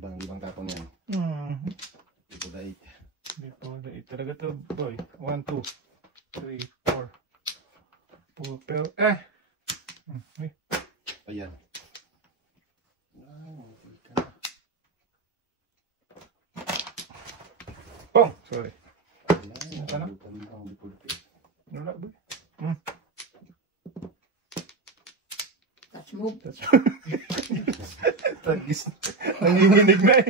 Ibang tapon yan. Before the 8. Before the 8 talaga to, boy. 1, 2, 3, 4. Pero, Ayan. Pong! Sorry. Wala. Wala, boy. Touch move. Tagis. Nanginginig na eh.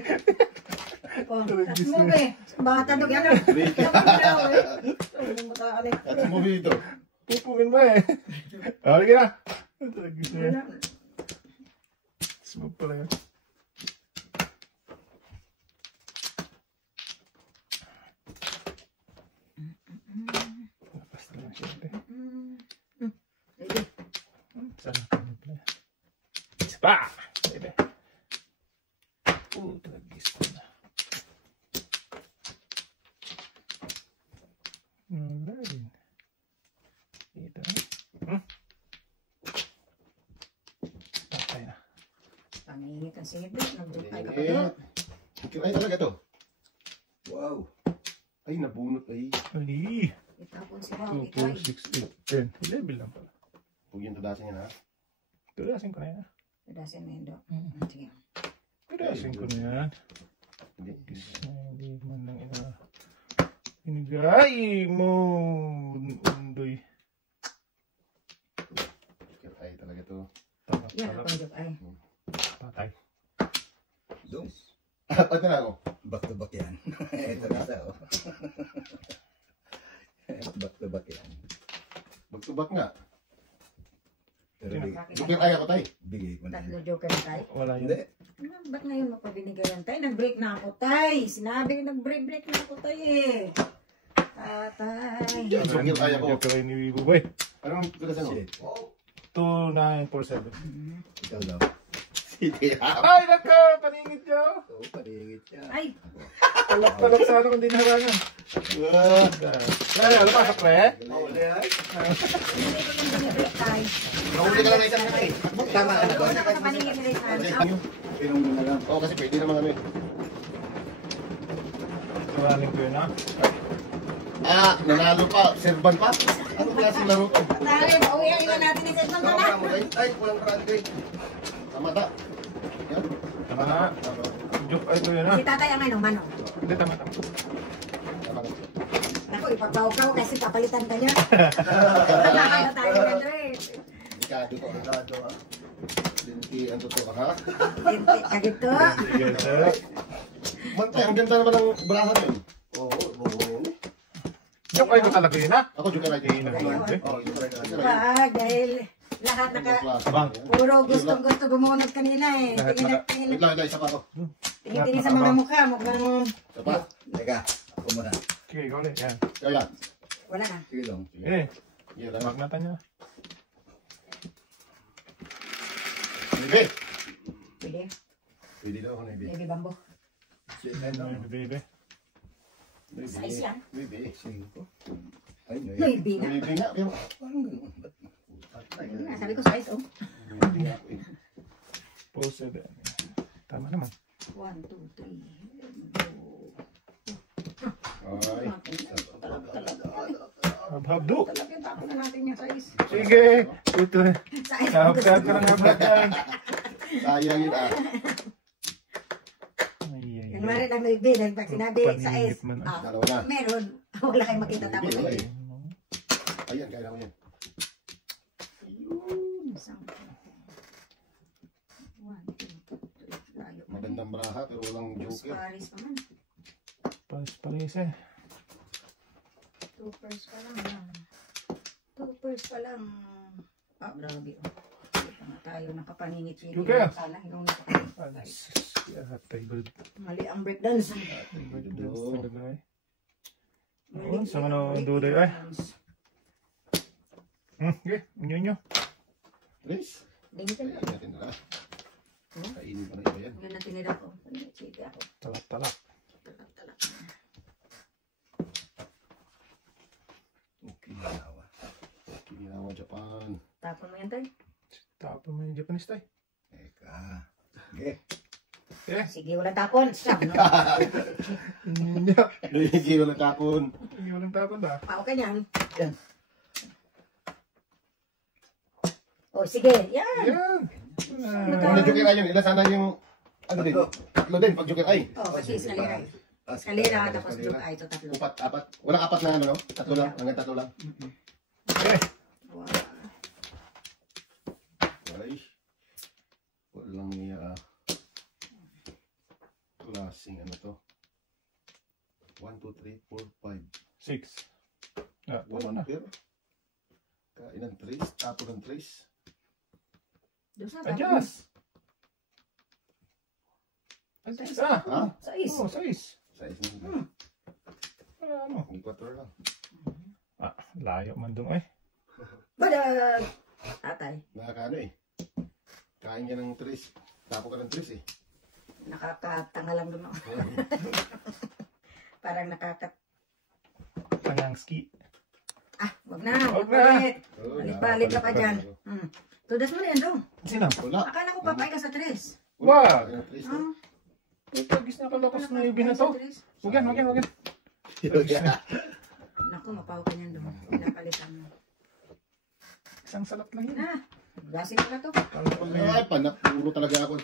Touch move eh. Bata dog yan. Touch move dito. Pupungin mo eh. Sige na. Tagis na yan. Smooth pala yan. Lapas na lang siyempre. Sana kami pala. Spa! Baby. Tagis na. Alright. Dito na. Patay na. Pangingit ang sibig. Nagdukay ka pa doon. Ay, talaga to. Wow. Ay, nabunot ay. Ali. Itapon si Wow. 2, 4, 6, 8, 10. 11 lang pala. Huwag yung tudasin yan ha. Tudasin ko na yan. Tudasin mo yun do. Sige. Tudasin ko na yan. Hindi. Hindi man lang ina. Inigay mo. Undoy. Ay, talaga to. Yan ang pagduk ay. Patay. Dong. Ito na ako. Back to back yan. Ito na sa o. Back to back yan. Back to back nga. Pero Joker ay ako tayo. bigay ko na. Tatlo joker na tayo. Wala Hindi. yun. Ba't ngayon mapabinigayan tayo? Nag-break na ako tay. Sinabi ko nag-break na ako tay eh. Tatay. Joker ay ako. Joker ay ni Wibo boy. Anong tudasin mo? Shit. 2947. Ikaw daw. Sige. Ay, nako! Paningit niyo! Oo, paringit siya. Ay. Talak sana kung di naharangan. Kaya, ano pa sa pre? Mahuli ay. Hindi ko nang binibreak tayo. Mahuli ka lang na isang kasi. Tama ka na ba? Doon ako sa paningin nila yung Pinong mo na lang. Oo, kasi pwede naman kami. Maraming ko yun ha. Nanalo pa. Serban pa. Anong klaseng laro to? Tayo, pauwihan na natin ni Sesman Tama na. ka mo guys. Ay, walang rante. Tama ta. Yan. Tama na. Joke ay ko yun ha. Si tatay ang ano, mano. Hindi, tama. Tama ka. Ako, ipagbaw-baw kasi papalitan ka niya. Nakakaya tayo nito eh. Delikado to. Delikado ha. Linti ang totoo ha. Hindi, kagito. Yes, sir. Mantay, ang ganda naman ng braha yun. Oo. Joke ay ko talaga yun ha. Ako joker ay din. Oo, Wag, dahil lahat puro gustong-gusto bumunod kanina eh. Tingin Wait lang, isa pa ako. tingin sa mga mukha, mukhang Isa pa. Teka, ako muna. Sige, ikaw ulit. Yan. Kaya. wala na. Sige lang. Eh, Yan lang. magnata niya. Bebe. Pwede, Pwede daw ako na bebe. baby bambo. Baby. Size yan. Bebe. Singko. Ay, no. Baby nga. Bebe nga. Pero Parang ganun. Ba't Ayun nga, sabi ko size oh. bebe nga. Posted. Tama naman. 1, 2, 3. Ay. Habhabdo. Talagang tapo na natin yung size. Sige. Ito. Size. Habhabdo ka ng habhabdan. Sayang yun ah. Yung mara lang baby, dahil pag sinabi size, Dalawa na. meron. Wala kayong makita tapos. Bebe, wala eh. Ayan, kaya ko yan. Magandang braha pero walang joker. Paris pa man. Palis eh. 2 pairs pa lang. 2 pairs pa lang. Ah, grabe oh. Ito nga tayo nakapaningit-ingit. Joker. Sana yung nakapaningit. Mali ang breakdance. Oo, sa ano ang duday ay. Okay, inyo. Please. Dingin Ayan natin na. Kainin pa na iba yan. Yun ang tinira ko. Sige ako. Talak. Talak. Okinawa. Okinawa, Japan. Tapon mo yan tayo. Tapos mo yung Japanese tayo. Teka. Okay. Eh, Sige, walang tapon. Sab, no? hindi. Luigi na tapon. Hindi walang tapon ba? Pao ka niyan. O, sige. Yan. Yan. Kung na-joker ay yun, ilan sana yung, ano din, tatlo din, pag joker ay. O, pati eskalera. Eskalera, tapos Eskalera. joke ay ito tatlo. Upat, apat. Walang apat na ano, no? Tatlo lang, hanggang tatlo lang. Okay. Wow. Ay. Walang niya, klaseng ano to. 1, 2, 3, 4, 5. 6. Ah, wala na. Joker. Kailan trace, tapo ng trace. Dos na tapon. Adjust. Adjust ah. Ha? Sais. Oh, 6. Size na. Ano? Ang 4 lang. Ah, layo man dun eh. Badag! Tatay, Nakakaano eh. Kain ka ng trace. Tapo ka ng trace eh. nakakatanga lang doon. Parang nakakat... Tangang ski. Ah, wag na. Wag Wag na. ulit. Balik-balik ka pa dyan. Tudas mo na yan, dong. Sino? Wala. Akala ko papay ka sa tres. Wag. Kain ng trace. Ah, Pagkagis na kalakas na yung binato. sa tres. Wag yan, wag yan, wag yan. Naku, mapaw ka niyan, dong. Pinapalitan mo. Isang salat lang yun. Ah, gasin mo na to. Ay, panak. Puro talaga ako.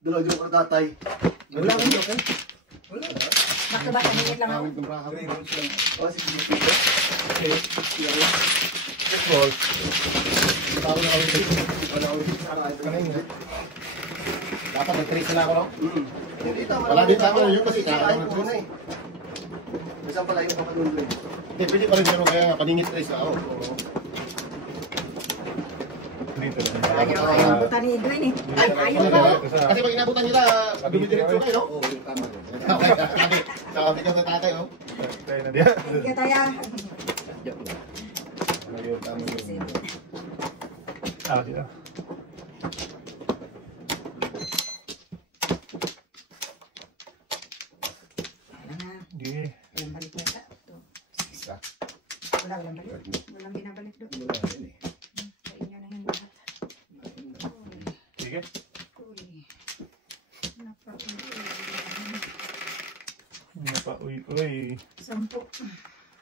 Dalaw yung tatay. Wala akong joker. Wala. Back to back, kamingit lang ako. Pangit ng braka. 3 rounds lang. Oh, sige. Okay. Check ball. Tao na kami. Wala ko sa Kanina. Dapat nag-trace na ako, no? Hindi tama. Wala din tama yun kasi Ay, kakain ng ko na trace. eh. Basta pala yung kapatuloy. Hindi, pwede pa rin pero kaya paningit trace na ako. Dito lang. Ayaw buta ni Edwin eh. Ay, ayaw Ano ba? ba? Kasi pag inabutan nila, dumidiretso kayo, no? Oo, yung tama. Okay, sabi ka sa tatay, oh. Tayo na diyan. Sige, taya. Joke lang. Ano yun, tama yun. Ah, dito. Wala na. Sige. Walang balik na sa. Ito. Isa. Walang balik. Walang binabalik doon. Wala yun eh. Sa inyo na yan lahat. Sige. Uy. Uy. 10.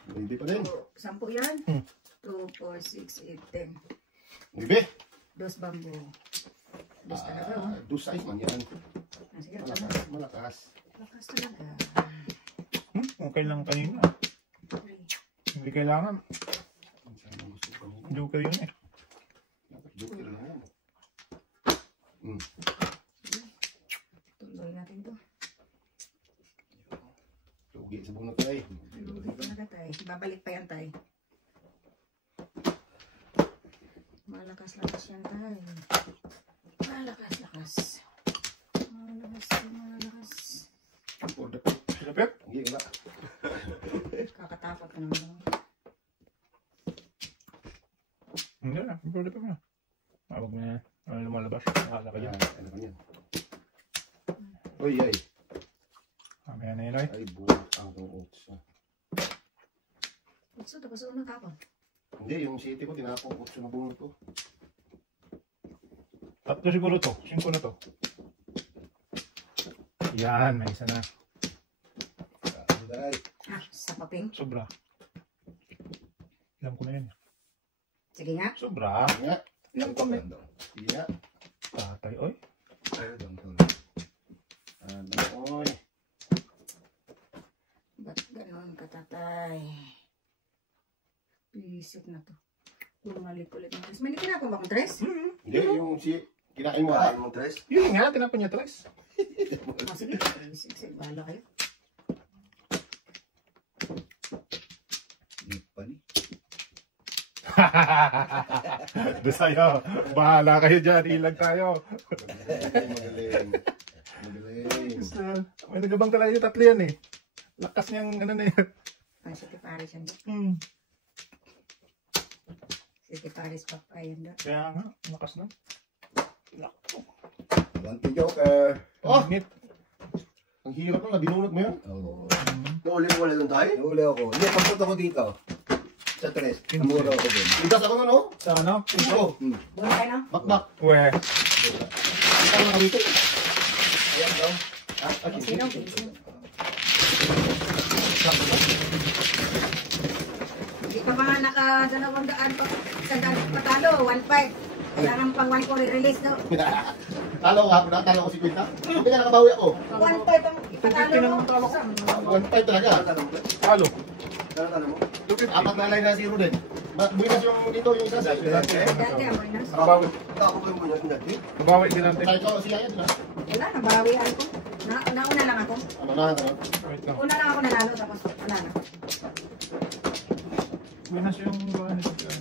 Hindi pa din. 10 yan. Hmm. 2, 4, 6, 8, 10. Bibi. Dos bambu. Dos talaga, oh. Do size man yan. Ah, sige, tama. Malakas, malakas. Lakas talaga. Okay lang kanina. Uy. Hindi kailangan. Saan ang gusto ko kanina? Joker yun eh. Dapat joker lang yan. Tuloy natin to. Lugi sa bunot tayo. Tuloy pa na tay. Babalik pa yan tay. Malakas-lakas yan tay. Malakas-lakas. Malakas. Order. Silapit? Hindi, wala. Kakatakot ka naman. Hindi na. Pwede pa na. Huwag na. Ano lumalabas? Nakala ka dyan. Ano ba yan? Uy, ay. Mamaya na yun ay. Ay, buwan ang oats. So, tapos unang tapon. Hindi, yung city ko, tinapong oats na bunot ko. Tatlo siguro to. 5 na to. Yan. May isa na. Ay, Ah, sa paping. Sobra. Alam ko na yun. Sige nga. Sobra. Sige nga. Alam ko na. Sige nga. Tatay, oy. Oy. Ba't ganon katatay? Pisip na to. Bumalik ulit ng tres. May kinapon ba akong tres? Hindi, yung si... Kinain mo kain ha? mo tres? Yun nga. Tinapon niya tres. Ah, sige. Sige, bahala kayo. Hindi pa ni. Doon sa'yo. Bahala kayo dyan. Ilag tayo. Magaling. Magaling. May nagabang talaga yung tatlo yan eh. Lakas niyang ano na yan. Ah, sige, Paris yan. Hmm. Sige, Paris papayan doon. Kaya nga. Lakas na. Lako. Banti joker. Oh! Init. Ang hirap lang, binunot mo yun. Oo. Nauli mo wala doon tayo? Nahuli ako. Hindi, pagpunta ko dito. Sa tres. Namura ako din. Ligas ako na, no? Sa ano? Oo. Buwan kayo, no? Bakbak. Uwe. Kita lang kami ito. Ayan Sino? Sino? Hindi pa mga naka-200 pa. Isang patalo, 1.5. Kailangan pang 1 ko release no. Talo ka, talo ko si Quinta. Hindi ka nakabawi ako. 1.5 ang patalo mo. 1.5 talaga. Talo. Talo mo? Apat na line na zero din. Buinas yung dito, yung isa. Dante ang minus. Nabawi. Ako ko yung muna sinati. Nabawi din natin. Tayo ko siya yan, di ba? Wala, nabawian ko. Nauna lang ako. Ano na, ano? Wait lang. Una lang ako nanalo tapos wala na. Winas yung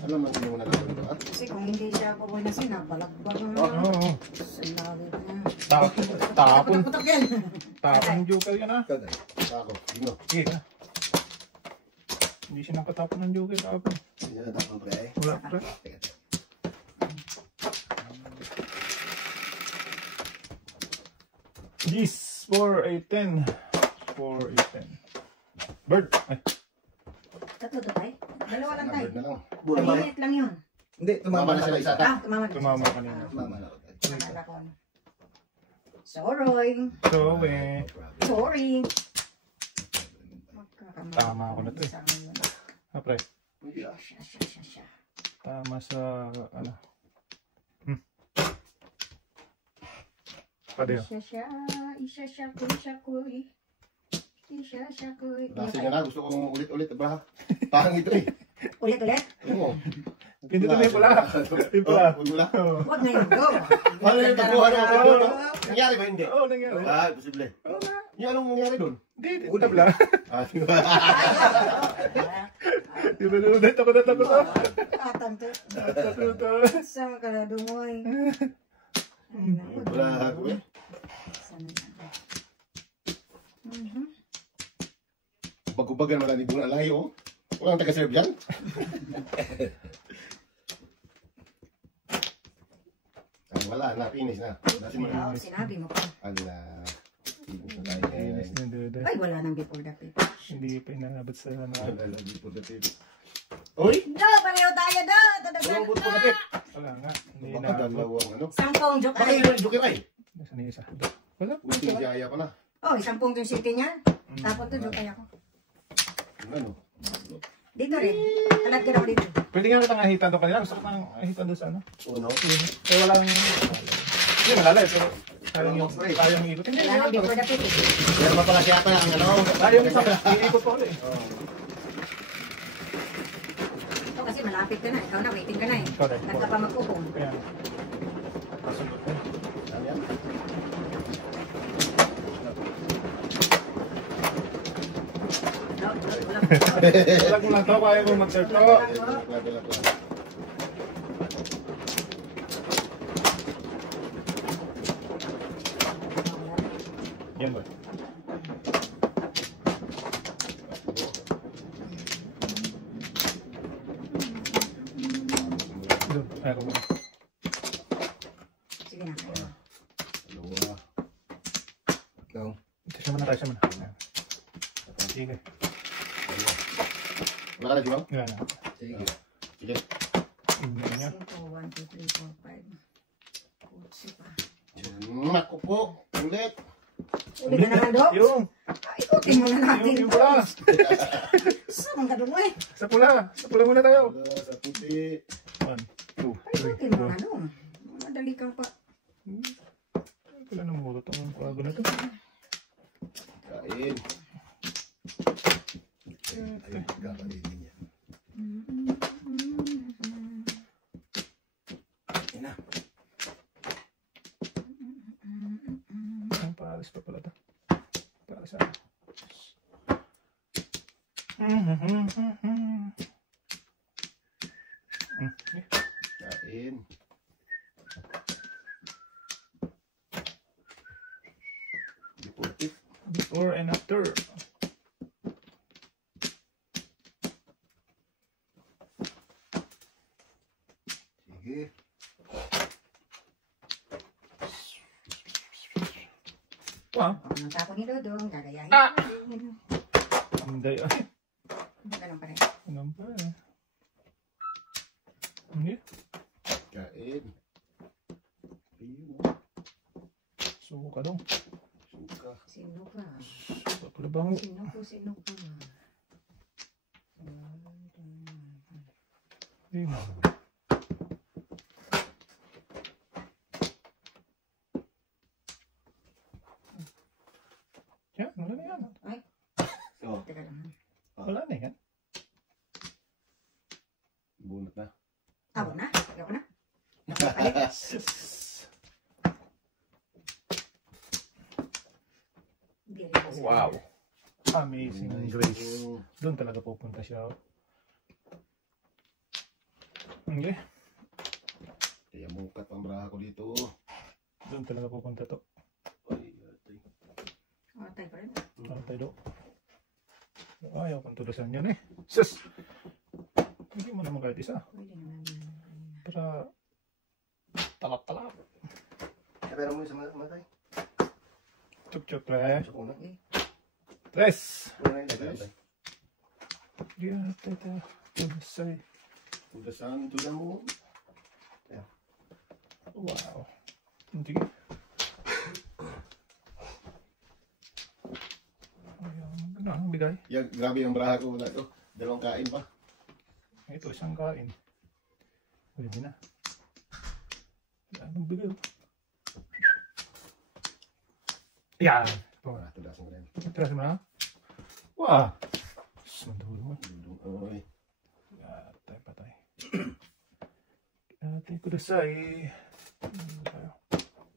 Alam mo, hindi mo na lang. Kasi kung hindi siya pupunasin, nabalagbag mo Oo. na. Sinabi ko na. Tapon. Putok yan. Tapon yung joker yan ah. Ikaw dahil. Ako, dino. Sige ka. Hindi siya nakatapon ng joker tapon. Hindi na tapang pre eh. Wala pre. Teka, teka. This 4, 8, 10. 4, 8, 10. Bird. Ay. Tatlo to tayo. Dalawa lang tayo. Number na lang. Buwan ba? Minute lang yun. Hindi, tumama na sila isa. Tumama na. Tumama kanina. Tumama na ako. Akala ko. Sorry. So, eh. Sorry. Tama ako na to eh. Ah, pre. Siya. Tama sa, ano. Pwede yun. Isa siya ko. Nasa niya na, gusto kong ulit-ulit, ba? Parang ito eh. Ulit-ulit? Oo. Pindutin mo yung pula. Yung pula. Pula. Huwag ngayon, go. Ano yung tabuhan ako? Nangyari ba hindi? Oo, nangyari. Ah, posible. Oo nga. Yung anong nangyari doon? Hindi, tabla. Ah, Takot. Atang to. Takot. Saan ka na dumoy? wala ako eh. Bagubagan wala ni Bunga Lahi, oh. Walang taga-serve yan. Ay, wala na, finish na. Dati mo na. Sinabi mo pa. Ala, finish na tayo guys. Ay, wala nang before that. Hindi pa inabot sa ano. Ala, before the tip. Uy! Do, pareho tayo do. Walang before the tip. Wala nga. Hindi Baka inabot. dalawang ano. Sampung joke. Baka yun, joker ay. Nasaan yung isa? Wala. Uy, sinjaya pa na. Oh, sampung yung city niya. Tapos to joke ako. Ano? Dito rin. Alat ka daw dito. Pwede nga kitang ahitan doon kanila. Gusto ko nang ahitan doon sa ano. Uno. Eh walang... Hindi malalim pero... Sayang ikot. Hindi, Wala nang before that. Pero mapala siya pa ang ano. Sayang isa. Iikot pa ulit. Ito kasi malapit ka na. Ikaw na, waiting ka na eh. Correct. Nagka pa magpupong. Kaya... Kasunod na. Ano yan? Walang mo lang to. Kaya mo mag-serve to. Yan ba? Doon. Ayaw ko. Sige na. Dalawa. Ikaw. Siya muna tayo. Siya muna. Sige. Wala ka na, di ba? Yan na. Sige. Sige. Tingnan niya. 1, 2, 3, 4, 5. Kutsi pa. Naku po. Ulit. Uli ka naman do? Yung! Ikutin mo na natin. Yung pula! Saan ka dumoy? Sa pula! Sa pula muna tayo! Wala sa puti. 1, 2, Ikutin 3, mo na no. Madali kang pa. Wala nang mulot ang kwago na to. Kain. Ayun, kakalitin niya. Ayun na. Ang paalis pa pala to. Paalis na. Kain. Before tip. Before and after. Sige. Wow! Ang tapo ni Dodong, gagayahin. Hindi. Ganun pa rin. Anong pa eh. Hindi. Kain. Ayun. Suka dong. Suka. Sino ka? Wala bang... Sino ka? Hindi mo. Yan, wala na yan. Ay, Oh, teka lang. Wala na yan. bunot na. Ako na? Ako na? Hindi rin kasi. Wow. Amazing grace. Oh, Doon talaga pupunta siya. Okay. kaya mukat ang braha ko dito. Doon talaga pupunta to. Ay, atay. Matay pa rin. Ano tayo do? Ayaw kong tulusan yan eh. Sus! Hindi mo naman kahit isa. Pwede naman yan. Para talap-talap. Pero mo yung sa matay. Chuk-chuk eh. Sa una. Okay. Tres! Una yung tatay. Diyan tayo. Tulusay. To the sun, to the moon. Wow. Hindi. Ayan. Ano ang bigay? Yan, grabe ang braha ko. Wala to. Dalawang kain pa. Ito, isang kain. Pwede na. Yan ang bigay. Yan. Ah, tulas mo rin. Tras mo na. Wow. Sandulo mo. Oy. Patay, patay. Ating kudasay.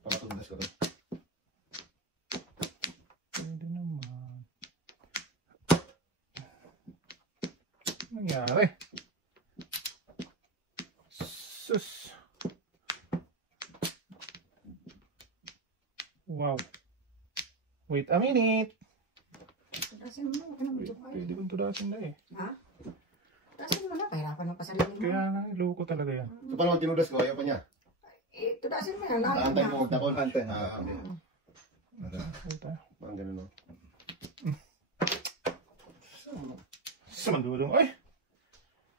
Pakatulas ko to. Pwede naman. Nangyari. Sus. Wow. Wait a minute. Tasin mo. Ano mo ito? Pwede kong tudasin na eh. Ha? Tasin mo na. Kahirapan mo pasalingin mo. Kaya nga, loko talaga yan. So, paano ang tinudas ko? Ayaw pa niya. Eh, tudasin mo yan. Taantay mo, magtakon. Antay. Ah, okay. Ito. Parang ganun, no? Samandulong. Ay!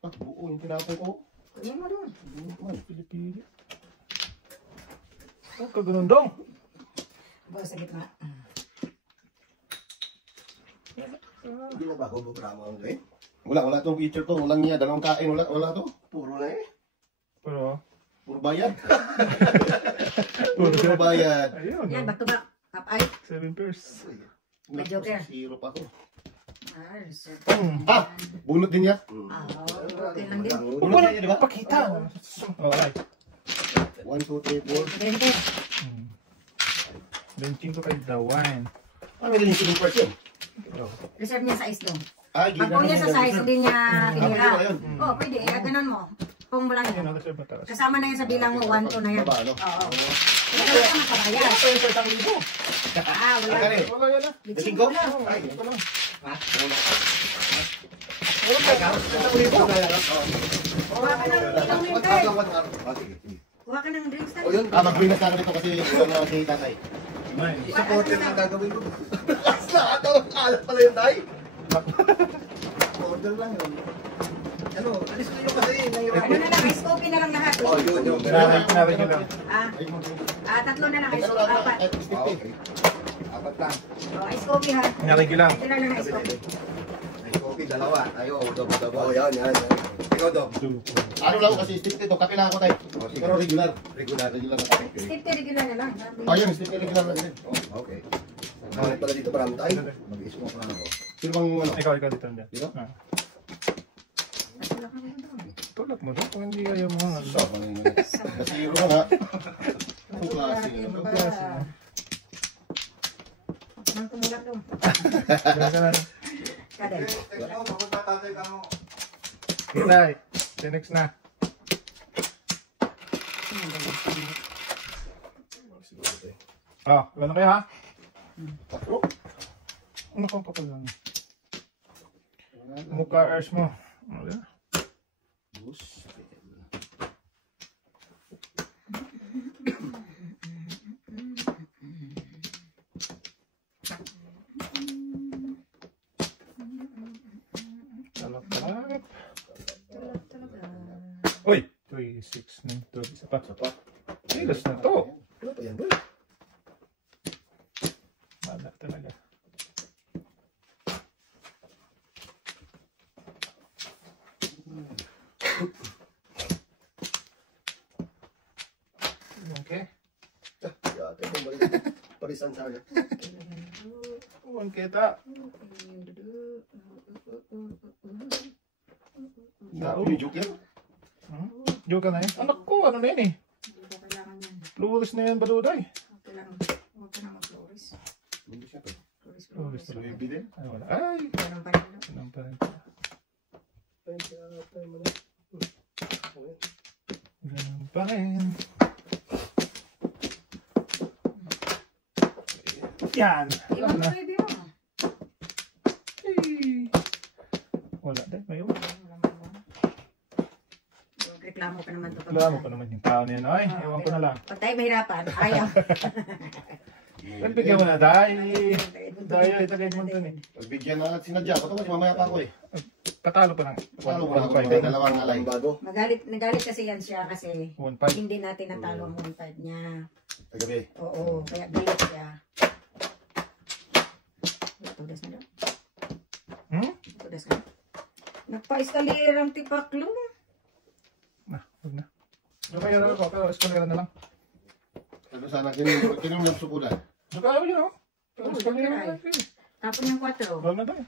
Ah, buo yung tinapay ko. Kunin mo doon. Buo man. Pili-pili. Oh, kaganon daw. Bawa sa gitna. Hindi na ba ako programa ang gawin? Wala tong feature to. Walang niya. Dalawang kain. Wala to. Puro na eh. Pero, Puro bayad. Puro bayad. ayun. Yan, back to back. Up ay. 7 pairs. May joker. Zero pa ako. Ah, so. Ah! Bunot din niya. Ah, okay lang din. Bunot niya, di ba? Pakita. Oh, ay. 1, 2, 3, 4. Dente. Benching ko kay Dawan. Ah, may linisip yung first yun. Reserve niya sa ice doon. Ah, Pag kung niya sa size, hindi niya tinira. pwede ba yun? Oo, pwede. Ganun mo. Kung wala Ayun, yan. nakaserve na taas. Kasama na yan sa bilang mo. 1, 2 na yan. Baba, ano? Oo. Wala ka makabayad. Ito yung first ang libo. Ah, wala. Agad eh. Wala yan ah. Litsing Linggo? ko lang. Ay, ito lang. Kuha ka ng ilang minute. Kuha ka ng drinks tayo. O yun. Ah, mag-bring na sana dito kasi yung mga kay tatay. Supporter na gagawin ko. Alat pala yun, tay. Order lang yun. Ano, alis ko yun kasi. Ano na lang, ice coffee na lang lahat. Oh, yun. Pinarag nyo lang. Tatlo na lang, ice Pero coffee. lang, Apat. Okay. Apat lang. Oh, ice coffee ha. Pinarag lang. Ito lang ice coffee. Ay, coffee, dalawa. Ayo, dobo. Oh, yan. Ikaw, Dob. Ano lang kasi stick dito, kape lang ako tayo. sige. Pero regular. Regular. Regular na tayo. Steve, regular na lang. Oh, yun, stick regular na din. Oh, okay. Hanap pala dito parang tayo. Mag-smoke na ako. Sino bang ano? Ikaw dito dyan. Dito? Ah. Tulak mo doon kung hindi ayaw mo nga. So, ano yun? Nasiro ka nga. Ang klase. Ang klase. Nang tumulak doon. Ganun ka na. Kadel. Kitay. Next na. Oh, gano'n kayo ha? Ano kang papal lang? Mukha airs mo. Ano yan? Talap-talap. Uy! 3, 6, 9, 12. Isa pa. Ay, last na to. Ano pa yan, boy? Bala talaga. ito balik. Parisan sana. Huwag kita. Yung joker. Joke ka na yan. Anak ko, ano na yan eh. Hindi ko kailangan yan. Lulis na yan, baduday. Okay lang. Huwag ka na mag-flores. Hindi siya to. Lulis na Louis V din. Ay, wala. Ay, Ganun pa rin. ganun pa rin. Ganun pa rin. Yan. Iwan mo baby mo. Ay. Wala din, may iwan. Reklamo pa naman ito. Wala mo pa naman yung tao na yan. Ay, ewan ko na lang. Pag tayo mahirapan, ayaw. Nagbigyan mo na, dahil. Dahil, itagay mo ito eh. Pagbigyan na natin sinadya. Patungkol si mamaya pa ako eh. Patalo pa lang. Patalo pa ako. Dalawang alay. Bago. Nagalit kasi yan siya kasi 1.5. hindi natin natalo ang 1.5 niya. Kagabi. Oo, kaya galit siya. Tudas na daw. Tudas ka. Nagpa-eskalirang tipaklo. Huwag na. Kaya na ako, pero eskalera na lang. Sabi sana, kinong yung sukulan. Saka yun o. Oo, Eskalera na ay. lang. Tapon yung 4. Huwag na tayo.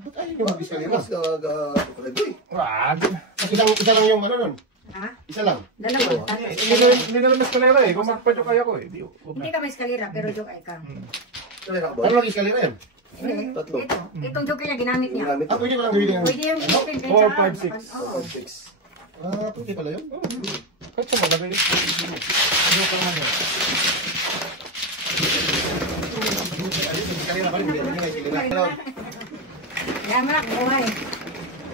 Ba't ayaw yung mag-iskalera? Mas kagabi. Wag. Isa lang yung ano nun. Ha? Isa lang. Dalawa. Tapos Hindi na lang eskalera eh. Kung magpadyo kaya ko eh. hindi ka may eskalira, pero joke ay ka. Kalera ba? Ano lang iskalera yan? Hindi. Tatlo. Ito. Itong joke niya, ginamit niya. Ginamit Ah, pwede ko lang gawin yan. Pwede yung joke kahit 4, saan. 5, 6. Oo. 6. Ah, pwede pala yun. Kahit sa malagay. Joke naman yun. Iskalera pa rin. Hindi nga iskalera. Kaya malak, buhay.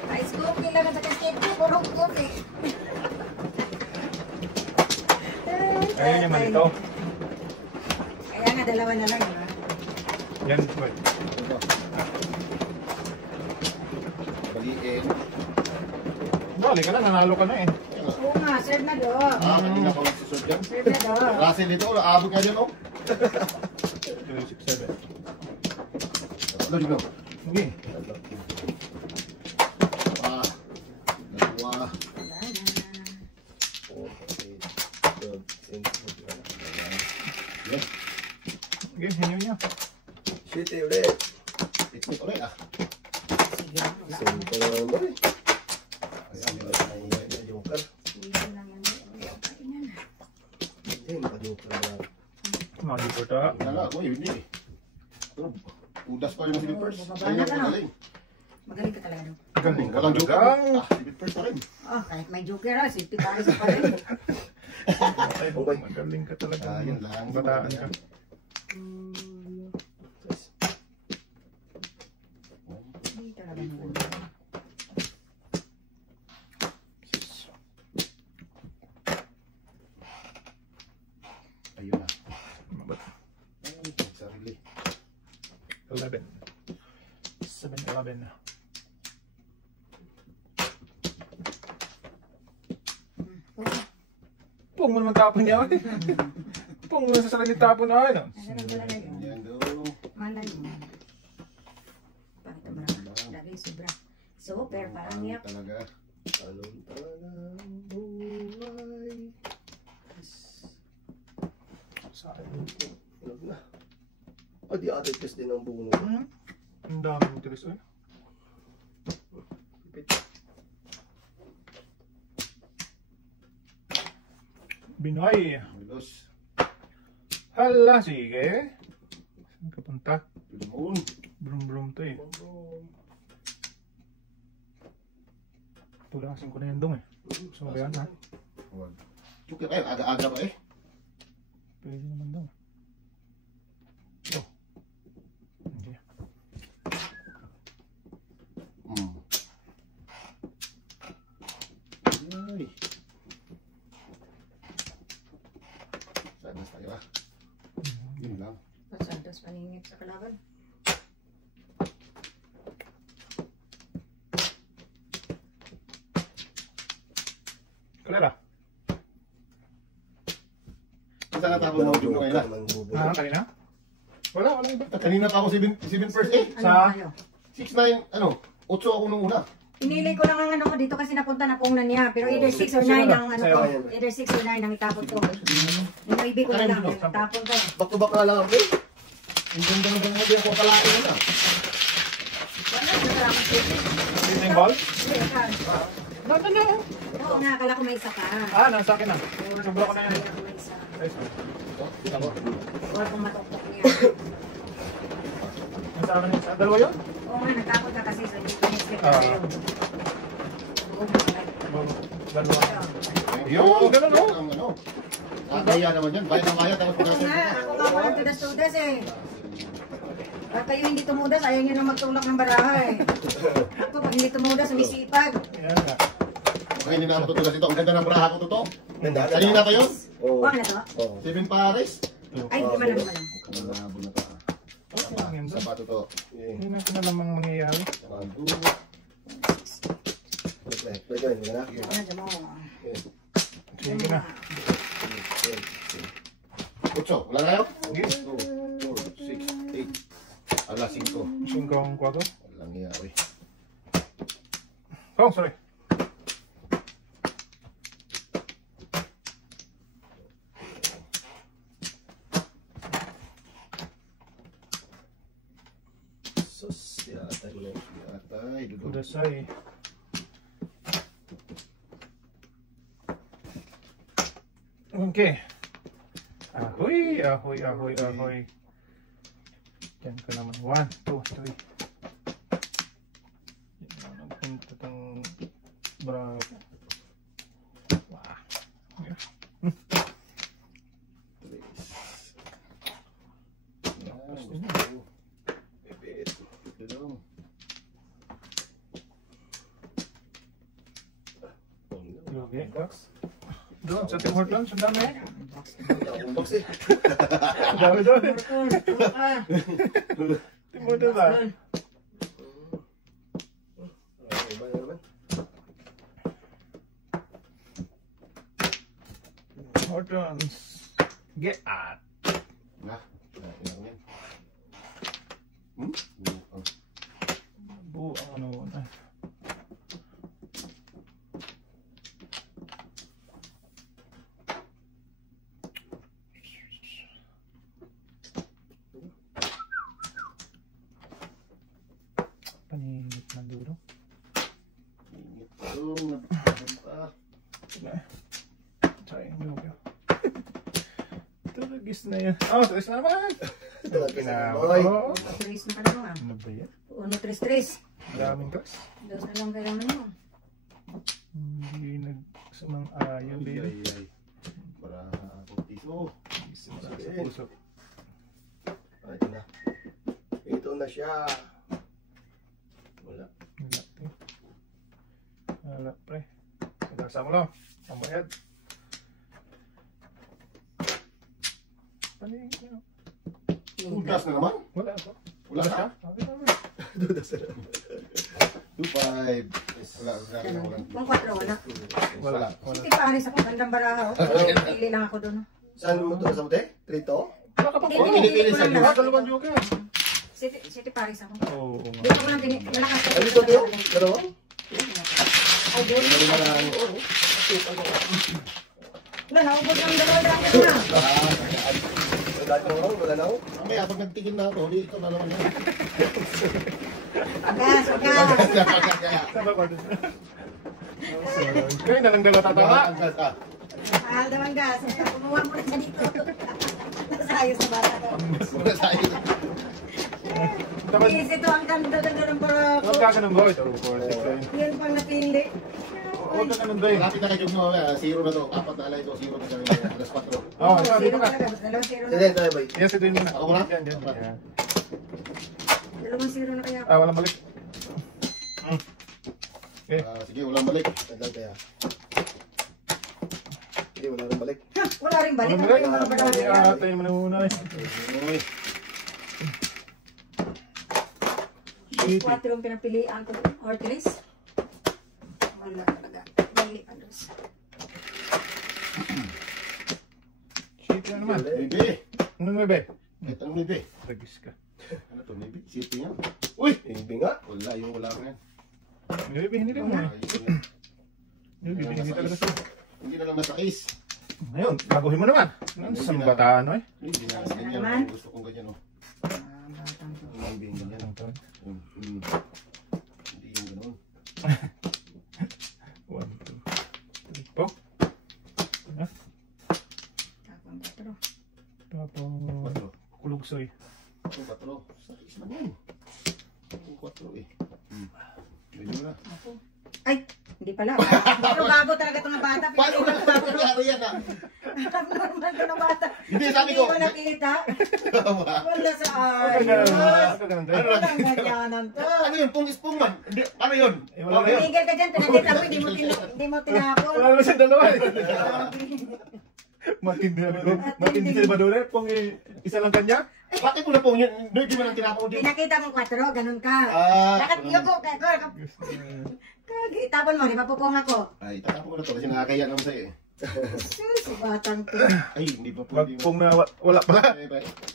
Ka-scoopy lang sa kasketo, purong scoopy. Ayun naman ito. Kaya nga, dalawa na lang. Ha? Yan. Wait. Baliin. Bali ka na, nanalo ka na eh. Oo nga, serve na do. Ah, kanina ko nagsusod dyan. Serve na do. Russell dito, aabot nga dyan, oh. 2, 6, 7. Ano dito? Okay. Ah, dalawa. Wala na. 4, 8, 12, 10, Yan. Okay, hinyo niya. City ulit. Ikot ulit, ah. Sige, wala. Simple naman ba eh. Ayan, Joker. Sige lang yan. Kain yan. Hindi, maka-joker na. Mga dito ta. wala ako eh, hindi eh. Pero, udas pa rin ang Silipers. Bababa Ayun na ang ka, no? magaling. Magaling ka talaga do. Galing ka Walang joker. talaga. Ah, Silipers pa rin. Oh, kahit may joker ha, safety paris pa rin. Ay, magaling ka talaga. Ah, yun lang. Bataan ka. Hindi talaga magaling. Ayun na. Mabat. Ay, sarili. 11. 7, 11 na. Pung mo naman tapon niya. Pung mo sa sarili tapon na ano. Ano talaga yun? Yan do. Malay mo. Bakit ba? Lagi sobra. Super, parang Ano yak. talaga. Anong talagang buhay? Sa akin. Inog na. Ah, di ate test din ang buo. Ang daming tiris eh. Binoy. Bilos. Hala, sige. Saan ka punta? Pilmoon. Brum brum to eh. Pulasin ko na yan dong eh. Gusto mo ba yan ha? Huwag. Joker kayo, aga-aga pa eh. Pwede naman daw. Oh. Hindi. Ay. Sadas tayo ah. Yun lang. Pasantos paningit sa kalaban. Kalera. Saan natapos mo yung kanina? Kanina? Wala iba. Kanina pa ako 7 first eh. Ano Sa- kayo? 6-9, ano, 8 ako nung una. Pinili ko lang ang ano ko dito kasi napunta na pong na niya. Pero either 6 or 9 ang ano ko. Either 6 or 9 ang itapon ko. Yung baby ko na lang. Itapon ko. Back to back na lang ako eh. Ang ganda mo din ako kalain mo na. Wala, maraming sisi. Sisi yung ball? Baka na. Oo nga, akala ko may isa pa. Ah, nasa akin na. Sobra ko na yan. May isa. Ako. Huwag kong matuktok niya. Nasa akin na. Dalawa yun? Oo nga, natakot na kasi sa next Dalawa. Yung ganun, no? Ang ano. Nakakaya naman yan. Bayan ng bayan. Tapos Oo nga, ako nga walang tudas-tudas eh. Pag kayo hindi tumudas, ayaw nyo na magtulak ng baraha eh. Ako, pag hindi tumudas, sumisipag. Yan nga. Okay, hindi na ako tutulas ito. Ang ganda ng braha ko to. Ganda. Kanina pa yun? Oo. Huwag na to. 7 pares. Ay, hindi malang. Malabo na to. Okay lang yan. Sapato to. Hindi natin alam ang mangyayari. Pwede rin, ganda. Ano dyan mo? Sige na. 8. Wala na kayo? Sige. 2, 4, 6, 8. Ala, 5. 5 ang kwadro. Walang iya, oy. Oh, sorry. Sus, yata yun. Atay, dudod. Kudasay. Okay. Ahoy, ahoy, ahoy, ahoy. Diyan ka naman. 1, 2, 3. Yan na nagpunta tang bravo. Wow. Yeah. Lakas din yun. Ito lang. Okay, box. Doon, sa Tim Hortons, ang dami. Ang box eh. Ang dami doon. Tim Hortons ba? Iba na naman. Hortons. Get out. Na. Ilang yan. Buo ang ano na. Paninit na duro. Sayang joke. Tulagis na yan. Oh, tulis na naman. Oy. Tulis na ka naman. Ano ba yan? 1-3-3. Maraming gas. Dos na lang kailangan mo. Hindi nagsamang ayaw. Ay, Baby. ay, ay. Para puso. Sa puso. Ito na. Ito na siya. Wala. Wala, pre. Wala, pre. Nagasa mo lang. Ang bayad. Paling ko. Tugas na naman. Wala ako. Wala ka? Sabi naman. Duda sa 2-5. Wala, wala. Kung 4 wala. Wala. Wala. Hindi pa alis ako. Gandang baraha. Pili lang ako doon. Saan mo ito? Sa mute? Trito? Wala ka pa Hindi, po. hindi, Pinipili ko sa lang iyo. lahat. Dalawang joker. City Paris ako. Oo nga. Dito ko lang malakas. Ay, dito tayo? Dalawa? Ay, doon. Wala na lang. Wala, naubod ang dalawa lang na. Wala na ako? Wala na ako? Mamaya, pag nagtingin na ako, dito na naman yan. Agas, agas. Sabi ko din. Kayo na lang dalawa tatawa. Mahal naman gas. Kumuha mo na siya dito. Nasayos sa bata ko. Muna tayo. Dapat, Please, ito ang ganda ng barako. huwag ka ganun boy. 2, 4, 6, 9. Yan pang napili. Huwag ka ganun boy. Malapit na kayo mo, zero na to. Apat na alay to, zero na kami. Alas 4. Oo, sabi ko Zero ka. talaga. Dalawang zero na. Sige, tayo ba? Yes, ito yun muna. Ako muna? Yan, yan. Yan. Dalawang zero na kaya. Ah, walang balik. Okay. Sige, walang balik. Tagal kaya. Hindi, wala nang balik. Ha, wala rin balik. Walang Ano balik. yung mga barako? Ah, tayo muna muna eh. Uy. 4 ang pinapilian ko. Or 3. Wala talaga. Balik ano. Shit na naman. Maybe. Ano nga ba? Ito ang maybe. 3 Tragis ka. Ano to, maybe? City yan. Uy! Hindi nga. Wala, yung wala ko yan. Hindi rin mo. Hindi talaga siya. Hindi na lang nasa is. Ngayon, baguhin mo naman. Sa bataan, eh. Hindi na ganyan. Gusto kong ganyan, oh. Batang to. Hindi yung ganyan. Hindi yung ganun. 1, 2, 3, 4. Tapang 4. Tapos, kulugsoy. 4. Sa is na yun. 4 eh. Medyo na. Ay, hindi pala. Pero bago talaga itong bata. Paano na nangyari yan ah? Normal ko ng bata. Hindi, sabi ko. Hindi ko nakita. Wala sa ayos. Walang ganyanan to. Ano yun? Pungis-pung man. Ano yun? Wala na yun. Tumigil ka dyan. Pinakita mo. Hindi mo tinapon. Wala naman siyang dalawa eh. Matindi na ito. Matindi sa Badore. Kung isa lang kanya. Bakit mo na pong yun? Hindi mo lang tinapon din. Pinakita mo 4. Ganun ka. Bakit yuko? Tapon mo. Di ba pupong ako? Ay, tatapon ko na to kasi nakakaya naman sa'yo eh. Sus, batang to. Ay, hindi pa pwede. Magpong na wala pa.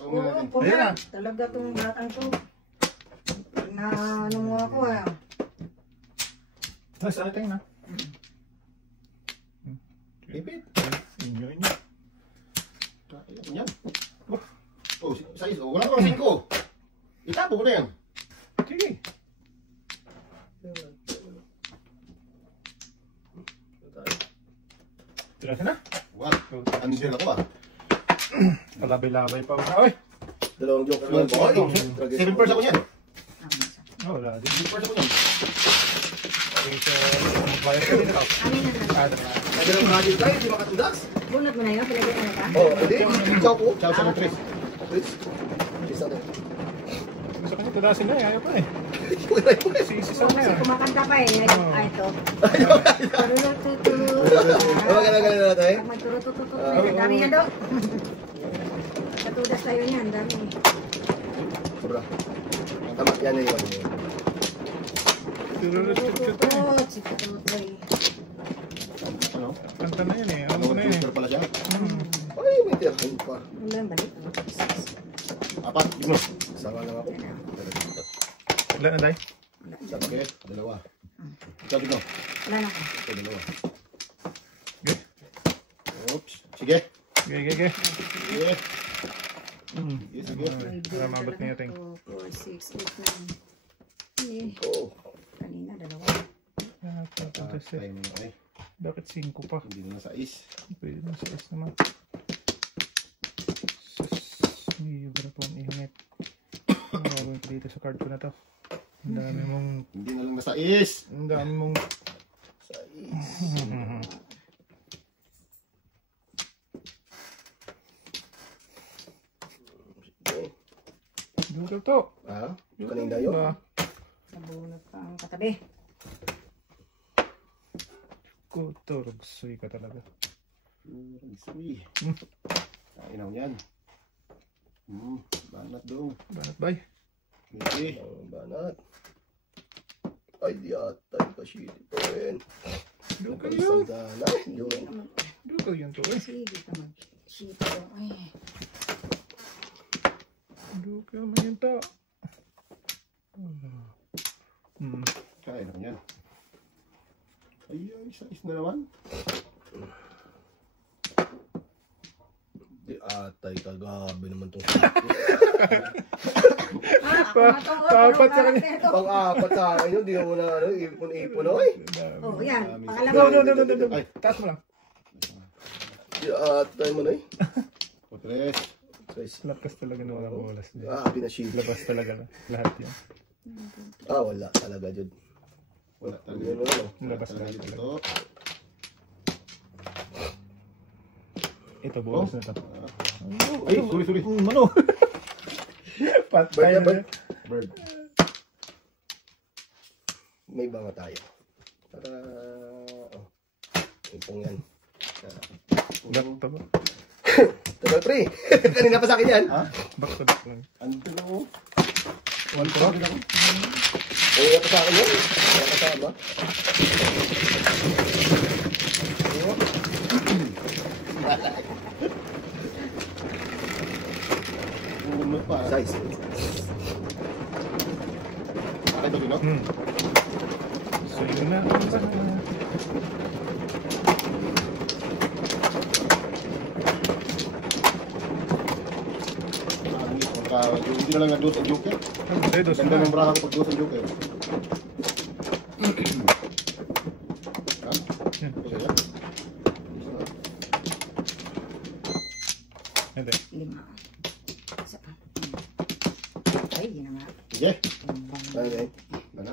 Oo, pumalag. Talaga itong batang to. Na ano mo ako eh. Nasa ating na. Ipit. Inyo. Kakaya ko yan. Oh, size. Oh, wala kang 5. Itapo ko na yan. Sige. Tira na. What? Andyan ako ah. Palabay-labay pa. Oy! Dalawang joker Well, lang. 7 pairs ako yan. Wala. 7 pairs ako yan. Bayar ka din ako. Amin na lang. Sabi ng mga tayo, di makatudas. Bunot mo na yun. Pilagay ka na ka. Oo, hindi. Ciao po. Ciao sa mga 3. Please. Isa na. Gusto ko niya tudasin na eh. Ayaw pa eh. Sisi-sisa na yan. Kumakanta pa eh. Ay, ito. Turututu. Maganda na tayo. Pag magturutututu. Ang dami yan do. Katudas tayo niyan. Ang dami. Sobra. Tama, yan na yun. Turututu. Turututu. Ano? Kanta na yun eh. Alam Ano ko na yun eh. joker pala siya? Ay, may tirahin pa. Wala yung balik. 4. Tigno. Sama lang ako. Ilan na tayo? Okay, 2. Ikaw tigno. Wala na ko. Ito 2. Okay. Oops. Sige. Okay. Sige. Sige, sige. Para mabot na yating. 2, 4, 6, 8, 9. Hindi. Oo. Kanina, 2. Tayo muna kami. Bakit 5 pa? Hindi na sa is. Pwede na sa S naman. Hindi ko na po ang ihingit. Ang gagawin ko dito sa card ko na to. Ang dami mong... Hindi na lang nasa is. Ang dami mong... Sa is. Dito to. Ah? Kanina yun. Ba? Nabunot pa ang katabi. Kuturugsoy ka talaga. Sorry. Kain ako yan. Banat dong. Banat bay. Okay. Ang banat. Ay, di atay ka shit pa rin. Duka Isang yun. dana. Yun. Duka yun to eh. Sige ka mag-sito. Ay. Duka man yun to. Kain ako yan. Ay, size na naman. Di atay ka. Gabi naman itong Papat sa kanya. pang-apat sa akin yun. Di mo na ano, ipon-ipon. Oy. Oh, yan. Pangalawa. No. Ay. Taas mo lang. Di atay mo na eh. 3. Lakas talaga na walang oras. Pinashit. Labas talaga na. Lahat yan. Wala talaga dyan. Wala talaga. Yan wala. Labas lahat talaga. Ito. Ito, bonus na to. Ay, sorry. Ano? Patay na. Bird. May banga tayo. Para... Ipong yan. Back to back. Tagal pre. Kanina pa sa akin yan. Ha? Back to back lang. Andito na ako. One to back. Kanina pa sa akin yan. Kaya kasama. Umulot pa. Size. Akin to, no? Sa'yo na ang bahala. Hindi na lang nag-dos ang joker. Ay, dos Ganda na. ng braha ko pag-dos ang joker. Ha? Yan. Okay, yan. Hindi. 5. Isa pa. Ay, di naman. Sige. Okay. Mana?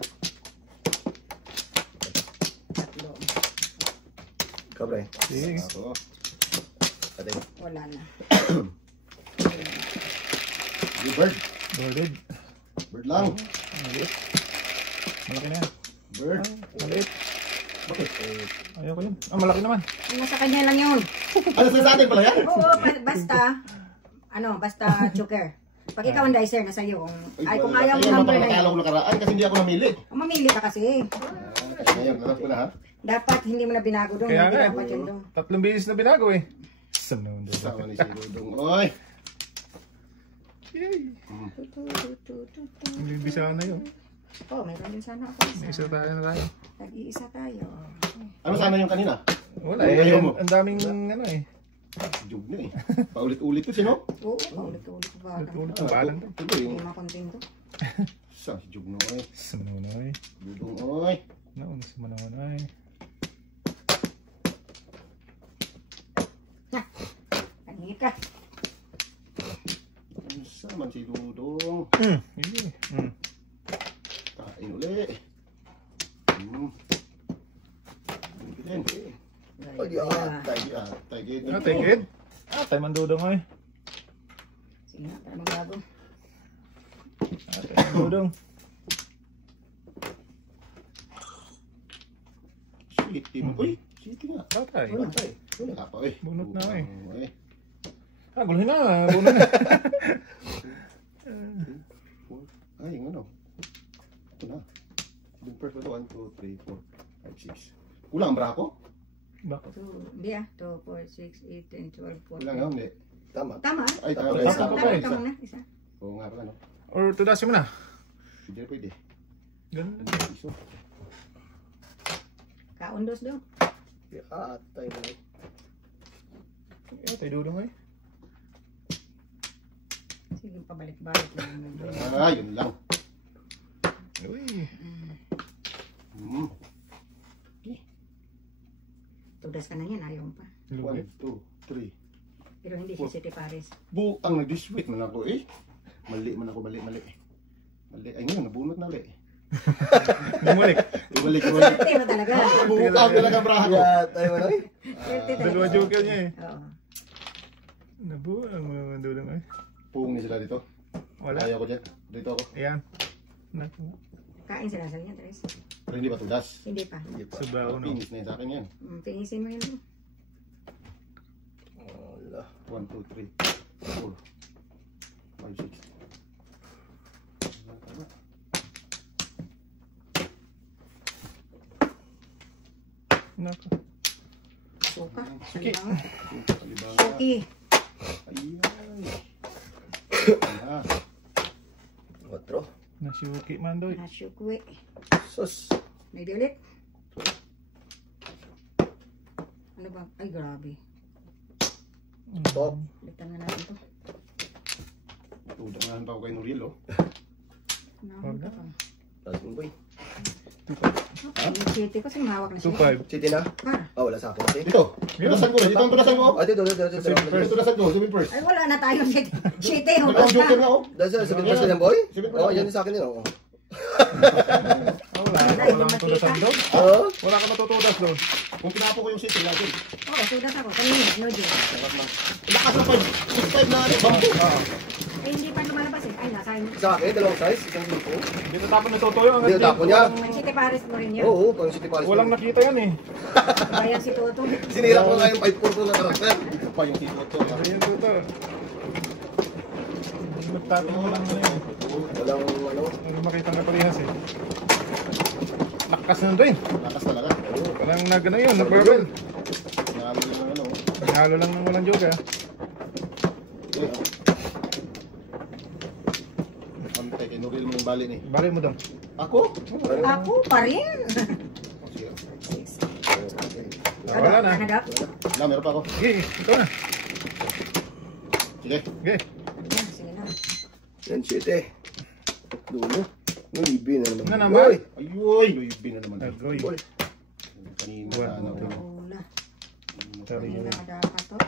3. Ikaw, pre. Sige. Ako. Ate. Wala na. Sige, bird. Boarded. Bird lang. Maliit. Malaki na yan. Bird. Maliit. Bakit? Ayoko yun. Ah, malaki naman. Ay, nasa kanya lang yun. Ano sa atin pala yan? Oo, basta, basta joker. Pag ikaw ang dicer, nasa iyo. Ay, kung ayaw mo Kaya number na mapapatalo yun. ko nakaraan kasi hindi ako namili. Mamili ka kasi. Ngayon, alam ko na ha. Dapat hindi mo na binago doon. Kaya Hindi nga. dapat yun doon. 3 beses na binago eh. Sunod. Sama ni si Dudong. Oy! Yay. Bisa na yun. Oh, meron din sana ako May isa. isa tayo na tayo. Nag-iisa tayo. Ano sana yung kanina? Wala Ayaw eh. mo. Ang daming ano eh. Jug na eh. Paulit-ulit ko sino? Oo, paulit-ulit ko ba? Ulit ang balang to. Ito Hindi yung makontento. sa si Jug na oy. Sunod na eh. Dudong oy. Naon sa manawan ay. Kaningit ka. Isa man si Dudong. Hindi. Kain uli. Din. Ay, di ah. Tagid. Ah, take it. Ah, tayo mandudong ay. Sige na, para magbago. Ah, tayo mandudong. City mo. Uy, city nga. Tatay. Patay. Wala pa eh. Bunot na eh. Oy. Ah, guluhin na. Bunot na. Ay, yung ano. Ito na. Yung first one, 2, 3, 4, 5, 6. Kulang ang brako? Bakit? 2, hindi 2, 4, 6, 8, 10, 12, 14. Kulang nga, hindi. Tama. Tama. Ay, tama. Tama, Isa. tama. Tama muna, isa. Oo nga pala, no? Or tudasin mo na. Hindi na pwede. Ganun. Iso. Kaundos daw. Ah, tayo na. Ah, tayo dudong ay. Sige, pabalik-balik lang. Ah, yun lang. Uy. Tudas ka na yan, ayaw mo pa. 1, Lugi. 2, 3. Pero hindi si City Paris. Buang nag-diswit man ako eh. Mali man ako, mali. Mali. Ay ngayon, nabunot na ulit. Bumalik. Ibalik. Swerte mo talaga. Buang talaga braha ko. Yeah, tayo na. Swerte talaga. Dalawa joker niya eh. Oo. Nabuang mga mandudong ay. Puong ni sila dito. Wala. Ayaw ko dyan. Dito ako. Ayan. Naku. Kain sila sa niya, Tres. Pero hindi ba tudas? Hindi pa. Sa bao no. Pinis na yun sa akin yan. Pinisin mo yun. Wala. 1, 2, 3, 4, 5, 6. Naku. Suka. Suki. Kalibangan. Suki. Ayun. Ah, 4. Nasuki man doy. Nasyukwe. Sus. May di ulit. Ano ba? Ay, grabe. Top. Balitan nga natin to. tudangan pa ako kay Nuriel, oh. Namunta ka. Tapos mo, boy. Yung city ko, sinumawak na siya. 2-5. City na? Para. Ah, wala sa akin. Okay. Dito, tudasan ko na. Dito ang tudasan ko. Ah, dito. Dito tudasan ko. 7 first. Ay, wala na tayo city. City, Ano hulos ang joker na. na, oh. Dahil sa sabihin pa yan, boy? Sabihin pa Oo, yan. yan yung sa akin yun. Oo. Wala. Ay, Wala kang tudasan doon. Oo? Wala kang natutudas doon. Kung pinapo ko yung city natin. Oo, sudas ako. Kanina, no joke. Lakas na 5 na ano, bambu. Eh, hindi pa lumalabas eh. Ay, nasa akin. Sa akin, dalawang size, isang grupo. Hindi natapon na tutuyo. Hindi, tapo niya. Ang city Paris mo rin yun. Oo, pang City Palace. Walang nakita yan eh. Bayan si Toto. Sinira ko nga yung 5-4 na karakter. Ito pa yung tito to. Ano yung tuto? Nagtapon mo lang na yun. Walang ano. Hindi makita nga parehas eh. Lakas na doon. Lakas talaga. Walang nagano yun, nag-barbell. Nalo yung ano. Nalo lang ng walang joke ah. Eh. Antay kay Nuriel mo yung bali ni. Balik mo doon. Ako? Ako pa rin. Wala na. Nagap. Wala, meron pa ako. Sige, ito na. Sige. Sige. Yan, sige na. Yan, 7. Dulo. Nuibi na naman. Na naman. Uy! Ayuy, luibin na naman. Agoy. Boy. Kanina Buwan. sana ako. Wala. Sorry. Hindi na dapat to.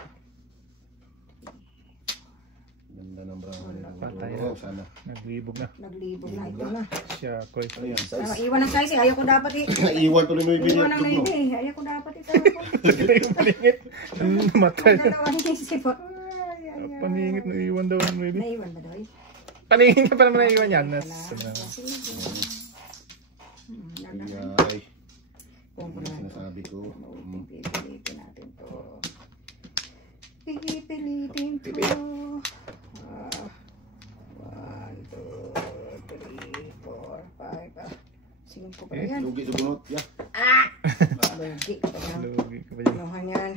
Ganda ng brown. Patay na. Oo, sana. Naglibog na. Naglibog na ito na. Siya, koy. Ano yan? Ah, iwan ng size eh. Ayaw ko dapat eh. Naiwan tuloy mo yung Iwan ng binigay. maybe eh. Ayaw ko dapat ito. Pangingit. Matay. Ang dalawang isip ko. Ay, ay, ay. Pangingit na iwan daw ang baby. Naiwan ba daw eh? Paningin ka pa naman na iwan yan. Wala. Nasa Sige. Lagyan. Ay, Kung ano sinasabi ko. Pipilitin natin to. Pipilitin to. 1, 2, 3, 4, 5. 5 pa yan. Lugi sa bunot. Yeah. Lugi ka pa yan. Lugi ka ba yun? Kinuha niyan.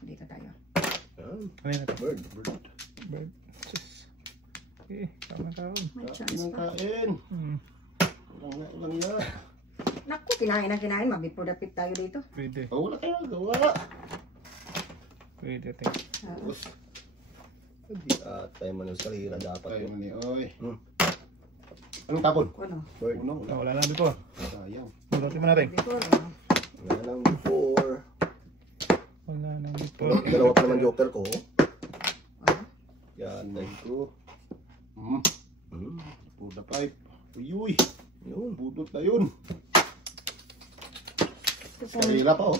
Dito tayo. Ano yun ito? Bird. Bird. Sus. Okay, tama taon. May chance pa. Kain. Hmm. Ulang na. Naku, kinain na kinain. Mabiprodapit tayo dito. Pwede. Oh, wala kayo gawa. Pwede, ate. Tapos, Hindi atay man yung salira dapat tayo yun. man eh. Oy. Anong tapon? Ano? Bird. Uno. Ah, wala na before. Sayang. Bulotin mo natin. Before. Wala lang 4. Wala na before. Dalawa pa naman joker ko. Yan, Yan. like ko. Puda pipe. Uyuy. Yun. Budot na yun. Ito po. Kalila pa oh.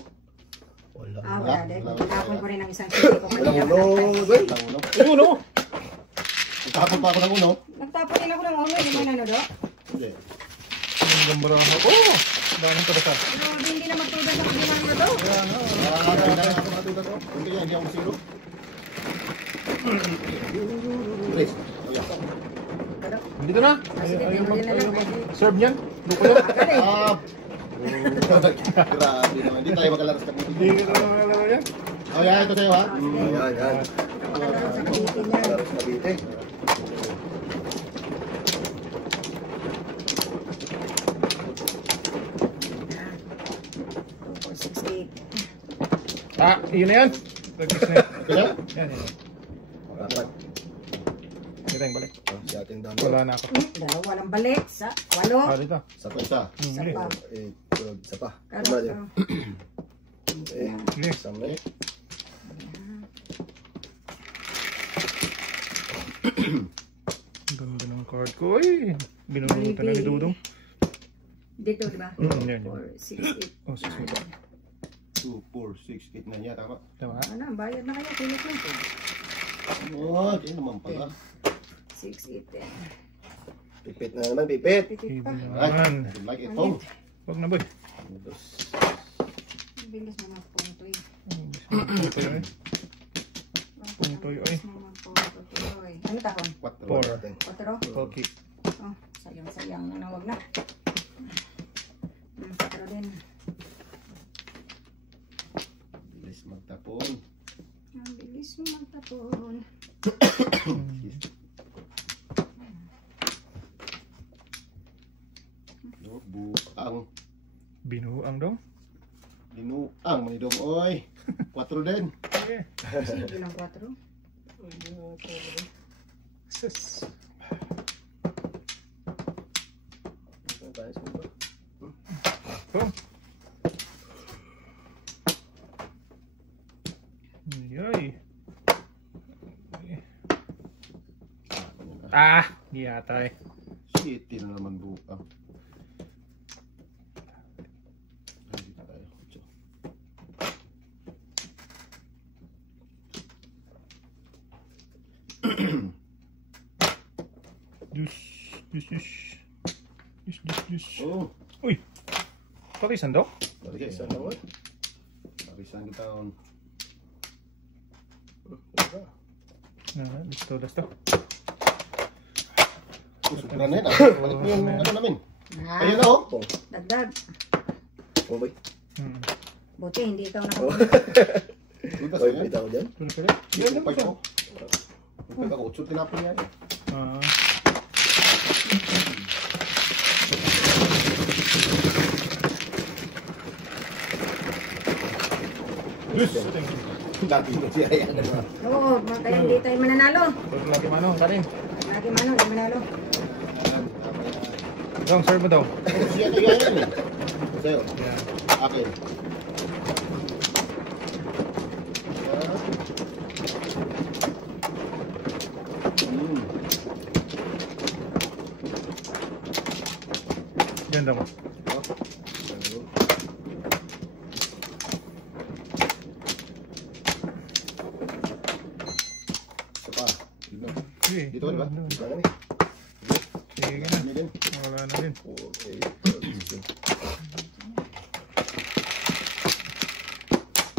Wala. Wala din. Tapon ko rin ang isang sisi ko. Walang uno. Boy. Lang uno. Uno! Tapon pa ako ng uno. Nagtapon din ako ng ulo. Hindi mo na do. Hindi. Ang gambara mo. Oh! Daming kabasa. Pero hindi na magtudan sa kabilang na do. Ako matuda to. Hindi yan, hindi ako zero. Please. Oh, yeah. Dito na. Sige, hindi na lang. Serve niyan. Lupa yan. Ah! Grabe naman. Hindi tayo magkalaras ka dito. Hindi ka na malala yan. Oh, yan. Ito sa'yo ha. Yan, yan. Pagkakaroon sa kabitin niya. Laros na bite. Ah, yun na yan. Practice na yan. Okay lang? Yan, yan. Dapat. Dito yung balik. Si ating dami. Wala na ako. Dalawa ng balik sa 8. Ah, dito. Sa pa isa. Sa Hindi. pa. 8, 12, isa pa. Wala Karot. din. Sige. Isang may. Ganda ng card ko. Uy! Binunutan na ni Dudong. Dito, di ba? Yan, yan. 4, 6, 8. Oh, 6 na ba? 2, 4, 6, 8 na niya. Tama. Tama. Ano, bayad na kayo. Pilit lang po. Oh, okay naman pala. 6, 8, 10. Pipit na naman, pipit. Pitit pa. Naman. I like it home. Huwag na boy. Bilis mo na punto eh. Punto yun eh. Punto yun eh. Ano tahon? 4. Four. Natin. 4? Poki. Oh, sayang-sayang na wag na. 4 din. Bilis magtapon. Ang bilis mo magtapon. Buang. Binuang daw. Binuang. Manidong oy. 4 din. Okay. Sige lang 4. Sus. Oh. Yoy. Ah, giyata eh. City na naman buang. Dito tayo. Jus. Oh. Uy. Pakisan daw? Sige. Isa naman. Parisan kita on. Listo. Susukuran na yun. Balik mo yung ano namin. Ayun na oh. Dagdag. Oh, boy. Buti hindi ikaw na. Lutas Boy, na yan. pita ko dyan. Yan yung pipe ko. Yung pipe ako. 8 tinapon yan. Ah. Lagi mo siya yan. Oo, kaya hindi tayo mananalo. Lagi mano, kanin. Lagi mano, hindi manalo. Dong, serve mo daw. Siya tayo yan eh. Sa'yo. Yan. Akin. Ganda mo. Isa pa. Sige. Dito ka diba? Doon. Dito ka na. Sige na. Ano din? Wala na din. Okay.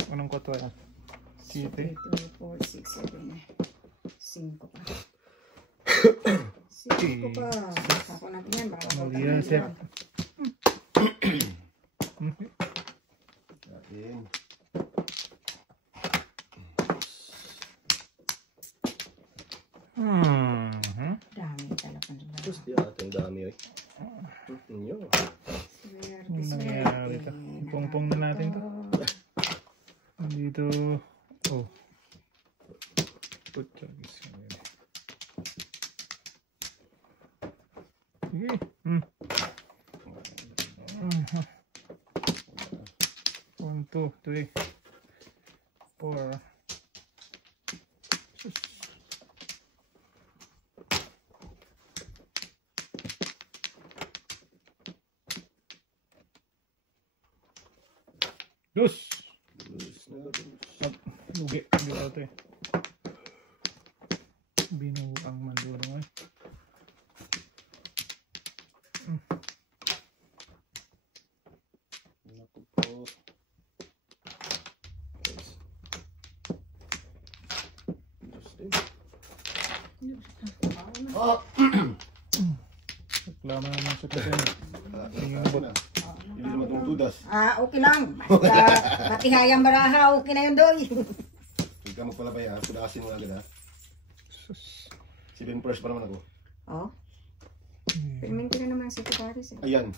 Anong koto yan? City. 2, 4, 6, 7, 5 pa. 5 pa. Ako natin yan. Baka Mali yan, sir. Akin. Dami talaga. Tapos di ating dami oy. Inyo. Ano nangyayari ka? Ipongpong na natin to. Dito. Oh. Putsagis. Sige. 1, 2, 3, 4. Dos. Lugi. Hindi ko ito eh. Binuho ang mandurong ay. Naku po. Oh! Reklama naman sa kasi. Tingin Ako mo na. Hindi naman itong tudas. Okay lang. Basta matihayang baraha. Okay na yun doy. Huwag ka magpalabay ha. Pudasin mo agad ha. 7 first pa naman ako. Oh. Filmin ko na naman sa Paris eh. Ayan.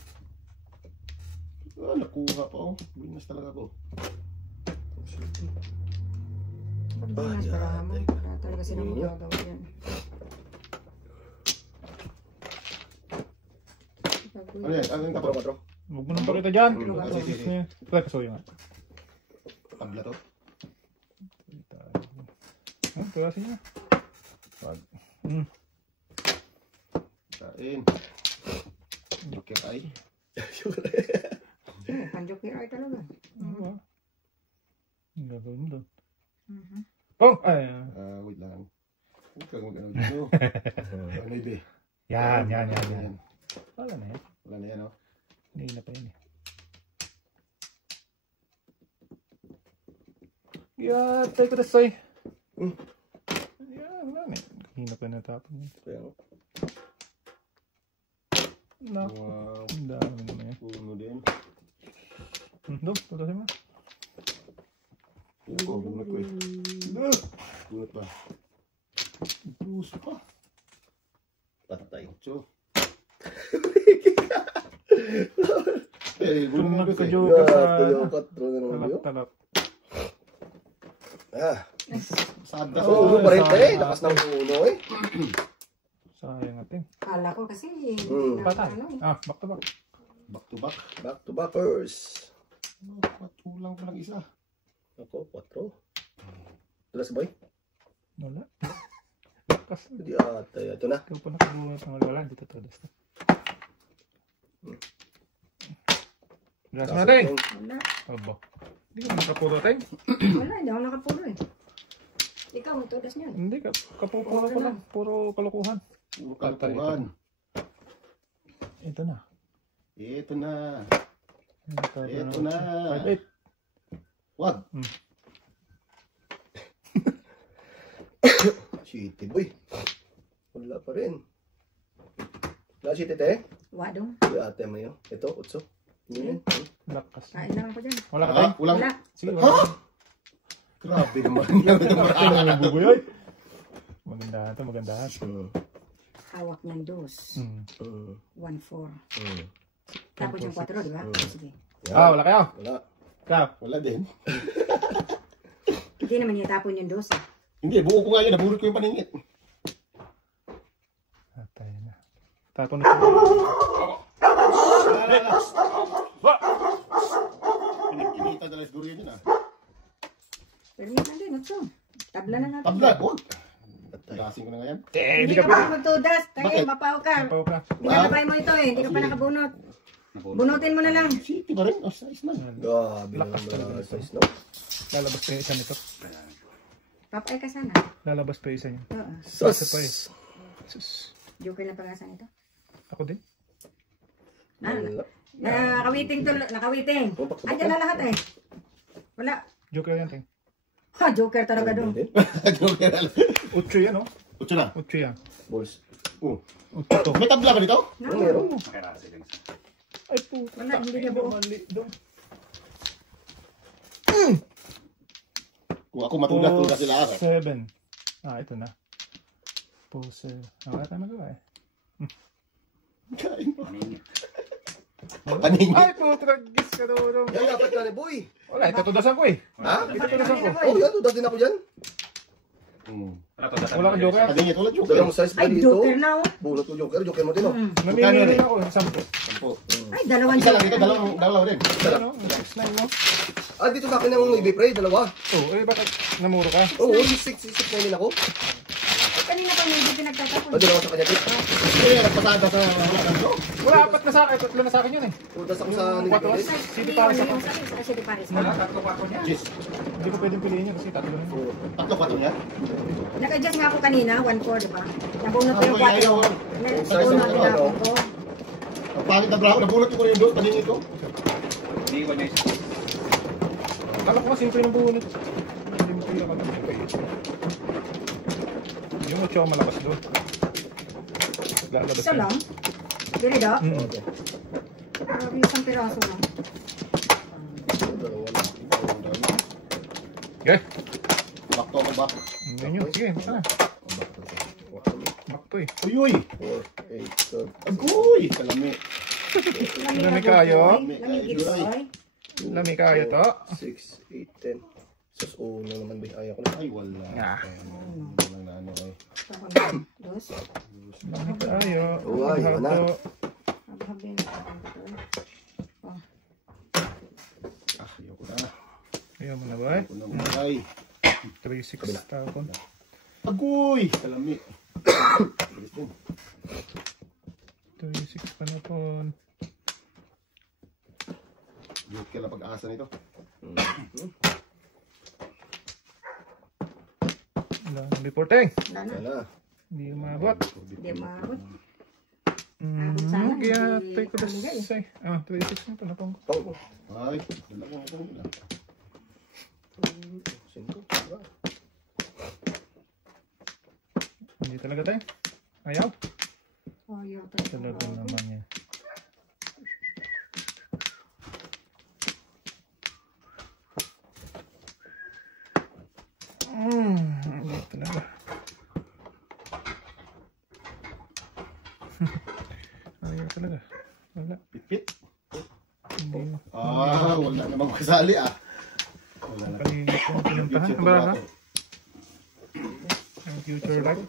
Ah, nakuha pa oh. Binas talaga ako. Pag binas baraha mo. Wala talaga silang magagawa yan. Ano yan? Ano yung kapro? Huwag mo nang pakita dyan. Sige. Play ka nga. Tabla to. Pulasin niya. Pag. Kain. Joker ay. Panjokir ay talaga. Ang gagawin mo doon. Mhm. Oh! Ay! Wait lang. Huwag kang mag-ano dito. Ano ito eh? Yan. Yan. Wala na yan. Wala na yan oh. Hindi na pa yun eh. Yeah, take it aside. Yeah, wala na eh. Hina pa natapon yun. Kaya nga. Naku. Wow. Ang dami naman yan. Puno din. Doon, pulasin mo. Oo, bunot ko eh. Bunot pa. Puso pa. Patay. So. Eh, Kung bunot ko eh. nagka-joke sa Tuyo, katro na naman yun. talak-talak. Sad So, ka. ulo pa rin tayo. Lakas ng ulo eh. Sayang natin. Kala ko kasi Patay. ano eh. Back to back. Back to back. Back to backers. Patulang pa lang isa. Ako, 4. Tulas boy? Wala. Lakas. Hindi ata. Ito na. Ikaw pa nakabuhat ng wala. Dito to. Gas natin. Wala. Aba. Hindi ka nakapulo tayo. Wala, hindi ako nakapulo eh. Ikaw, ang tudas niyan. Hindi ka. Kapupuro ko lang. Puro kalukuhan. Puro kalatuhan. Ito na. Ito na. Ito na. 5-8. Wag. City boy. Wala pa rin. Wala city te? Wadong. Hindi ate mo yun. Ito, 8. Yun yun. Lakas. Kain na lang ko dyan. Wala ka tayo? Ulang. Wala. Sige. Ha? Grabe naman yan. Bubuyoy. Magandahan to, magandahan. Hawak niyan dos. 1, 4. Tapos yung 4, di ba? Sige. Ah, wala kayo. Wala. Ikaw. Wala din. Hindi naman itapon yung dos. Hindi, buo ko nga yun. Nabulot ko yung paningit. Patay na. Tapon na po. Pinita na siguro yun ah. Permit na din, Otso. Tabla na natin. Tabla, huwag. Lasing ko na nga yan. Hindi ka pa magtudas. Tayo, Bakit? mapaw ka. Papaw ka. Binalabay mo ito eh. Hindi ka pa nakabunot. Bunutin mo na lang. City ba rin? Oh, size man. Grabe Lakas naman talaga. mga size, no? Lalabas pa yung isa nito. Papay ka sana. Lalabas pa yung isa niya. Oo. Isa pa eh. Sus! Sus. Joker na pag-asa nito. Ako din. Nakawiting tulo. Nakawiting. Andiyan na lahat eh. Wala. Joker yan, ting. Ha, Joker talaga doon. Joker na lang. 8 yan, oh. 8 na. 8 yan. Balls. Oh. 8 to. May tabla ba dito? No. Meron. Ay, puta. Wala, hindi niya buo. Mali doon. Kung ako matugas-tugas sila ara. 7. Ah, ito na. Pose. Wala tayo magawa eh. Kain mo. Paningit. Ay, puta. Gis ka doon. Yan, dapat ka na, boy. Wala, itatudasan ko eh. Ha? Itatudasan ko. Oh, yan, tudas din ako dyan. Wala kang joker. Paningit ulit Joker. Dalawang size pa Ay, dito. Joker na oh. Bulot ko Joker. Joker mo din, oh. Namimili ako. 10. Sampo. Ay, dalawang Isa lang Joker. dito, dalawa rin. Ano? 6-9 mo. Ah, dito sa akin ang ibig pray, dalawa. Oh, eh, bakit namuro ka? Oo, 6 na din ako. Kanina pa hindi pinagtatapon. O, dalawa sa kanya, Tip. Kaya nagpasada sa hulakan ko. Wala, 4 na sa akin. 3 na sa akin yun eh. Tudas ako sa What nilibig. was? City Paris ako. City Paris. Cheese. Hindi ko pwedeng piliin yun kasi tatlo lang. Tatlo ka niya. Nag-adjust nga ako kanina, 1-4, diba? Nabunot ko yung Ay, ayaw. 4. Nabunot ko natin ko. Ang pangit na bravo. Nabulot ko rin yung dos. Paningit ko. Akala ko nga simple ng bunot. Simple ako ng yung 8 ang malakas doon. Lalabas Isa lang. Dili daw. Okay. Grabe, isang piraso lang. Dalawa na. Okay. Bakto ako ba? Yan yun. Sige, baka na. Bakto eh. Uy, uy. 4, 8, 12. Agoy. Kalami. Lami kayo. Lamig gitsoy. Lami kayo to. 6, 8, 10. Sus, oh, na naman ba? Ayaw ko na. Ay, wala. Ah. Walang na ano eh. Dos. Lami kayo. Uy, wala na. Habhabin. Ah, ayoko na. Ayaw mo na ba eh? Ayoko na mulay. 3-6 tapon. Agoy. Kalami. 3-6 pa na po. Joker na pag-asa nito. Wala nang reporting. Wala na. Wala. Hindi umabot. Hindi maabot. Kaya tayo ko dasay. Ah, 3-6 na pala pang. Pang. Ay, dalawa ko nila. 5. Hindi talaga tayo. Ayaw. Oh, yun. Talaga. Talaga naman yan. Hindi talaga. Ayaw talaga. Wala. Pit-pit. Hindi mo. Ah, wala namang kasali ah. Wala na. Kanina ko pinuntahan. Ba ha? Ang future life.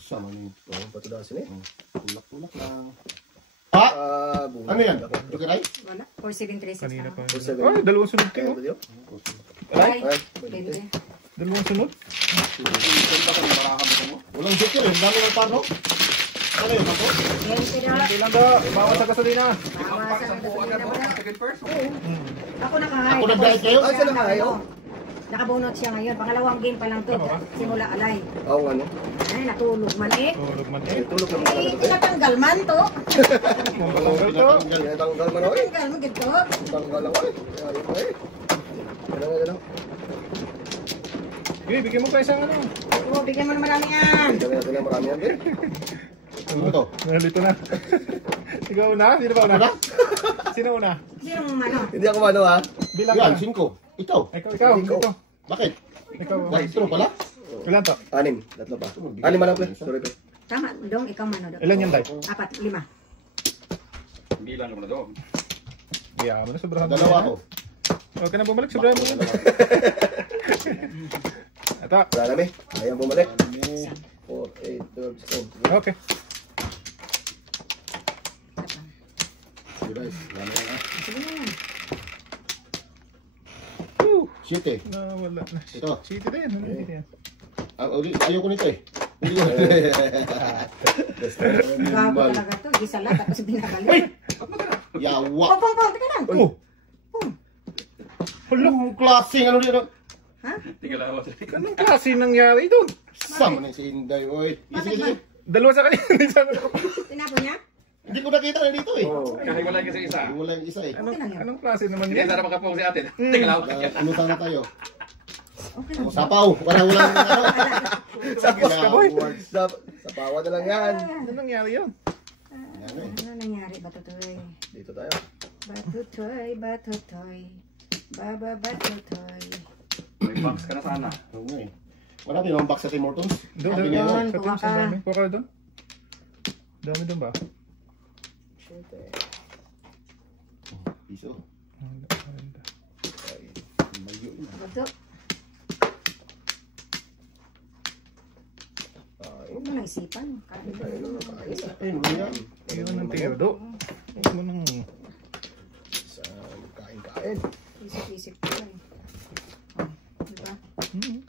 Sama niyo. Oh, patudasin eh. Tulak-tulak lang. Ha? Bunga. Ano yan? Joker ay? Wala. 4736 Kanina pa. For 7. Ay, dalawang sunod kayo. Ay, Ay, pwede. Dalawang sunod. Walang joker eh. Dami ng pano. Ano yun ako? Yan sila. Hindi lang daw. Bawas sa gasolina. Bawasan ang gasolina mo na. Ako Ako nag-diet kayo? Ay, sila kayo? Nakabunot siya ngayon. Pangalawang game pa lang to. Ano ba? Simula alay. Oo, ano? Ay, natulog man eh. Tulog man Eh, eh. tulog naman Eh, talaga. tinatanggal man to. Tulog to. Tinatanggal man ako eh. Tinatanggal mo gito. Tanggal ako eh. Ayaw ko eh. Ano. Okay, bigyan mo pa isang ano. Oo, bigyan mo naman namin yan. Dami natin na marami yan eh. Ano to? Nalito na. Ikaw una? Sino ba una? Sino una? Sinong ano? Hindi ako mano ha. Bilang Yan, ka. 5. Ikaw. Ikaw. Ikaw. Bakit? Ikaw. Dastro pala? Ilan to? 6. Tatlo pa. 6 man lang pre. Sorry pre. Tama, dong, ikaw man. Dong. Ilan yan, Day? 4, 5. Bilang naman na doon. Yeah, mo na sobrahan. Dalawa ako. Huwag ka na bumalik, sobrahan mo. Ito. Wala na, may. Ayaw bumalik. Dami. 4, 8, 12, 16. Okay. Sige guys, wala na. Sige na yan. Woo! Siyete. Wala na. Ito. City din. Ano yan? Ayaw ko nito eh. Hindi ko. Gago talaga to. Isa lang tapos binabalik. Yawa. Pong, teka lang. Oh! Anong klaseng ano dito? Ha? Anong klase nangyari doon? Sama na si Inday, oy. Bakit Sige, ba? sige. Dalawa sa kanina. Tinapo niya? Hindi ko nakita na dito eh. Oh. Kahit wala kasi isa. Wala yung isa eh. Anong klase naman Hindi yan? na makapong si ate. Teka lang. Ano sana tayo? Okay lang. Sapaw. Wala yung ano. Sapos ka, boy. Sa pawa na lang yan. Ano nangyari yun? Ano nangyari? Batutoy. Dito tayo. Batutoy. Baba batutoy. May box ka na sana. Oo nga eh. Wala din naman box sa Tim Hortons. Doon, Sabi niya, doon. Sa kuha Tim's, ka. ang dami. Kuha ka doon? Dami doon ba? Piso. Ay, mayo yun. Bato. Huwag mo na isipan. Kain ka. Ay, ano yan? Iyon ang tiyado. Huwag mo nang... Sa kain-kain. Isip-isip ko lang. Diba?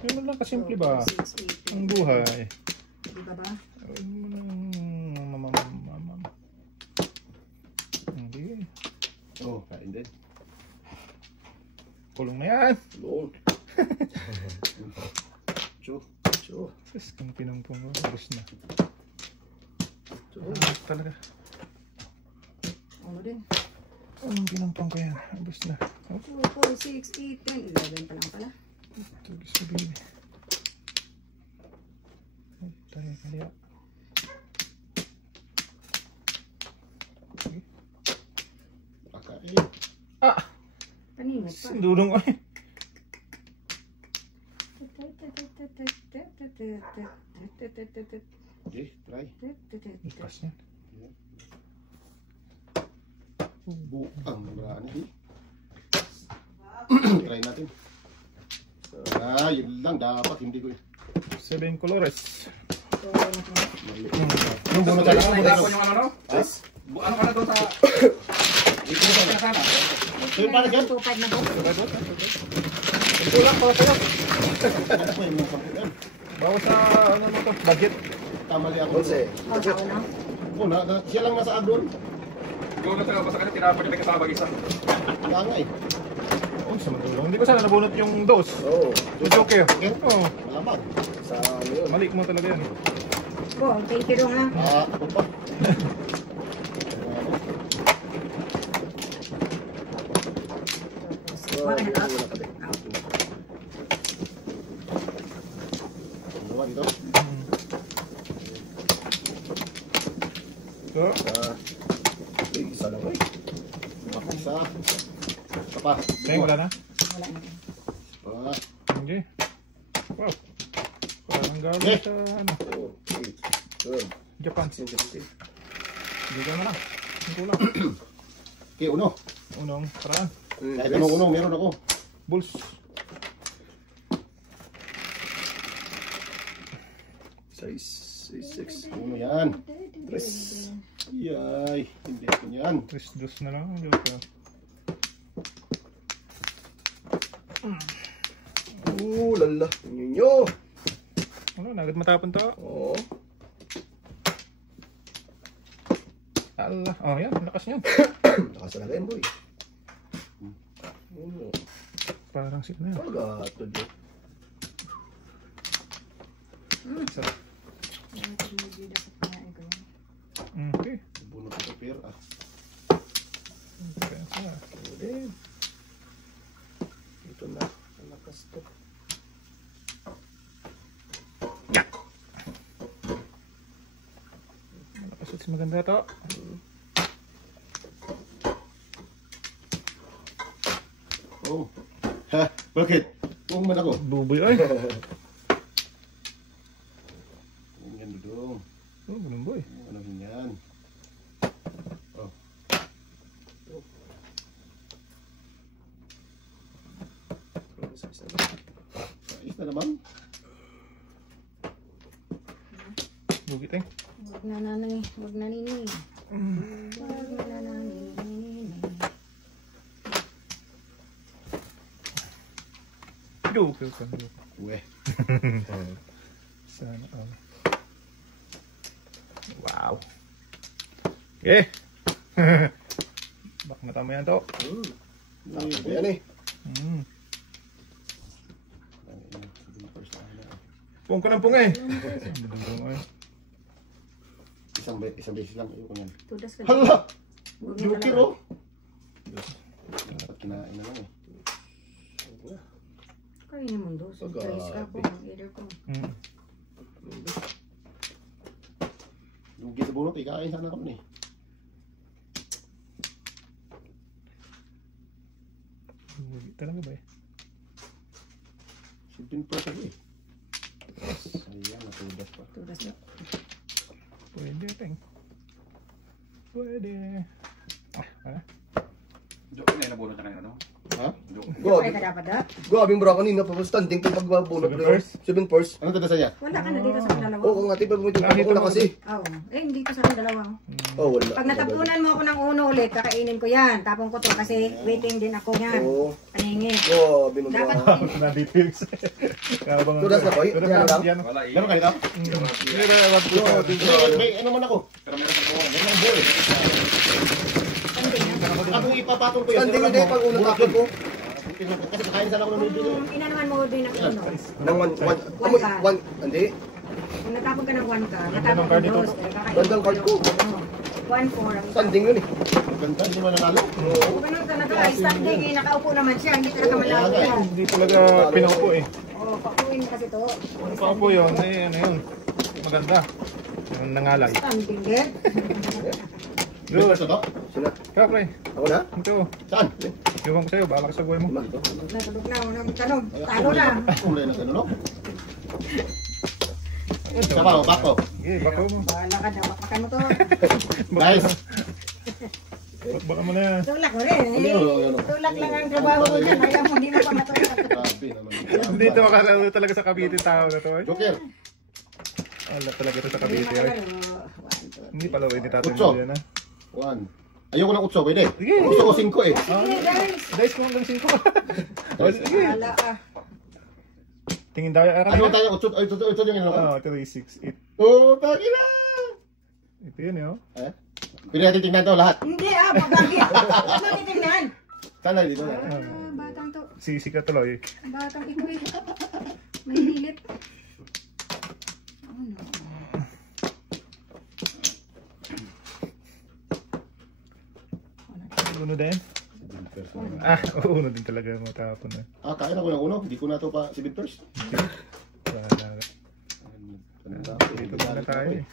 Yun lang kasimple ba? 6, 8, Ang buhay. Diba ba? Huwag mo nang... Hindi. Oh, kain din. Kulong na yan. Long. Chu. Chu. Tapos kung pinumpong mo, ubus na. Chu. Talaga. Ano din? Anong pinumpong ko yan? Ubus na. 2, 4, 6, 8, 10. 11 pa lang pala. Ito sabihin. Ay, tayo kaya. Pakain. Ah! Paningot pa. Sindulong ay. Okay, try. Ipas yan. Buang berani di. Try natin. Yun lang dapat hindi ko. 7 colores. Yung bunot Wala talaga. na itapon yung ano no? Yes. Ano ka na doon sa... Ito na sana. So para dyan. 2, 5 na po. Kulang para sa'yo. Ano po yung mga sampulan? Bawas sa ano mo to, budget. Tamali ako. Onse. Oh, ako na. Siya lang nasa abroad. Ikaw na talaga basta kasi tinapon yung may kasama isa. Kaya nga eh. Oh, sa matulong. Hindi ko sana nabunot yung dos. Oo. Yung joker. Oh, Malamang. Sa ano yun. mali mo talaga yan. Oh, thank you dong ha. Ako pa. Wala na Wala pa din. Dalawa dito. So, Isa lang eh. Isa. Isa pa. kaya wala na? Wala na. Pa. Hindi. Wow. Parang galing Eh. sa ano, 4, 8, 12, Japan. 16. Hindi ka na lang. Ang kulang. Okay, uno. Unong paraan. Kahit uno, meron ako. Bulls. Size 6. Uno yan. Tres. Yay. Hindi ko yan. 3-2 na lang ang joker. Lala. Nyo. Ano, nagad matapon to. Oo. Allah. Oh, yan. Lakas niyan. Nakasalaga yan, boy. Parang sit na yan. Pagato dyan. Sarap. Okay. Bunot ko pair. Okay. Ah. Ulit. Ito na. Malakas to. Malakas maganda to. Oh. Ha? Bakit? Kung man ako. Buboy ay. Yan dudong. Oh, ganun boy. Ano yan? Oh. Bugi teng. Huwag na nanay. Huwag na nini. Huwag na nanay. Joke ka. Uwe. Sana all. Wow. Okay. Bak na tama yan to. Ayan eh. Mm. Pung ko ng pung eh. Isang beses lang. Ayoko yan. Tudas ka. Hala! Huwag mo Joker talaga. oh. Dapat kinain na lang eh. Kainin mo doon. Surprise ka po. Either ko. Mm. Yung gita bunot, ikain sana kami eh. Bugi talaga ba eh? Silpin pa sabi eh. Ayan, natudas pa. Tudas na. Pwede teng. Pwede. Ah, Joke na nabunot na kanina, no? Ha? Pwede ka dapat da? Grabe bro, kanina pa standing kung pagbabunot Seven bro. first? 7 first. Anong tanda sa'yo? Wala ka na dito sa dalawa. Oo nga, tiba mo Nakita ko na mo kasi. Oo. Eh, dito sa akin dalawa. Oh, wala. Pag natapunan mo ako ng uno ulit, kakainin ko yan. Tapong ko to kasi waiting din ako yan. Oo. Paningit. Oh, binunod. Dapat nandito yung Tudas na po, yan lang. Yan. Wala Laro ka dito? May ano man ako. Pero meron pang buwan. Yan ang ball. Panding yan. Ako ipapatol ko yan. Standing hindi pag unang tapon ko. Kasi kakain sana ako ng noodle. Inanuhan mo din ng uno. Nang one, hindi. Kung natapon ka ng 1 ka, Ganda ng natapon card ka ito. dos. Gandang card ko. 1-4 ang Standing yun eh. Ganda, hindi man nanalo. Oo. Kung ganun ka nag-ay, standing eh, nakaupo naman siya, hindi talaga malayo yan. Hindi talaga pinaupo eh. Oo, pakuin kasi to. Paupo yun. Eh, ano yun. Maganda. Yung nangalay. Standing din. Good. Ito to? Sino? Kaya pre. Ako na? Ito. Saan? Iwan ko sa'yo. Bahala ka sa buhay mo. Lima ito. Natulog na, unang tanong. Talo na. Kulay na gano'n, no? Isa pa, bako. Sige, bako mo. Bahala ka daw, makan mo to. Guys, Baka mo na yan. Tulak mo rin. Ano yun? Tulak lang ang trabaho mo dyan. Ayaw mo, hindi mo pa matulak. grabe naman. Dito makalaro talaga sa Cavite tao na to eh. Joker. Wala talaga ito sa Hindi Cavite eh. makalaro. 1, 2. Hindi pala hindi tatin Utso. mo yan ah. 1. Ayoko ng utso, pwede. Sige. Gusto ko 5 eh. Sige, guys. Dice mo hanggang 5. Sige. Bahala ka. Tingin daw. Ano tayo? Utso yung ano? Oh, 3, 6, 8. Oh, tagi na! Ito yun eh oh. Eh? Pwede natin tingnan to lahat. Hindi magagi. Ano titignan? Sana dito na. Batang to. Sisi ka tuloy. Batang ito eh. May hilit. Oh, no. Uno din? Ah, uno din talaga matapon eh. Ah, kain ako ng uno. Hindi ko na to pa 7 first. Wala. Dito muna tayo eh.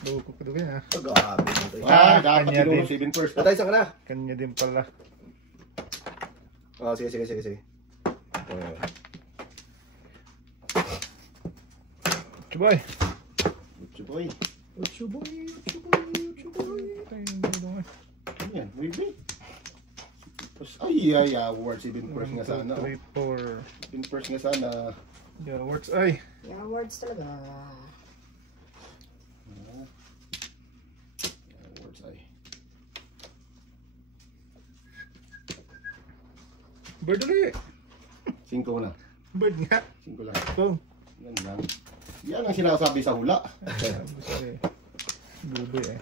Loko ko doon ah. Grabe. Dapat kanya siguro din. 7 first. Natay sa ka na. Kanya din pala. Oh, sige. Chubay. Utso boy. Chuboy. Ano yan? Maybe. Ay, award 7 first nga sana. 3, 4. 7 first nga sana. Yeah, works. Ay. Yeah, words talaga. Awards ay. Bird ulit. 5 na. Bird nga. 5 lang. Ito. Yan lang. Yan ang sinasabi sa hula. Gusto eh. Buboy eh.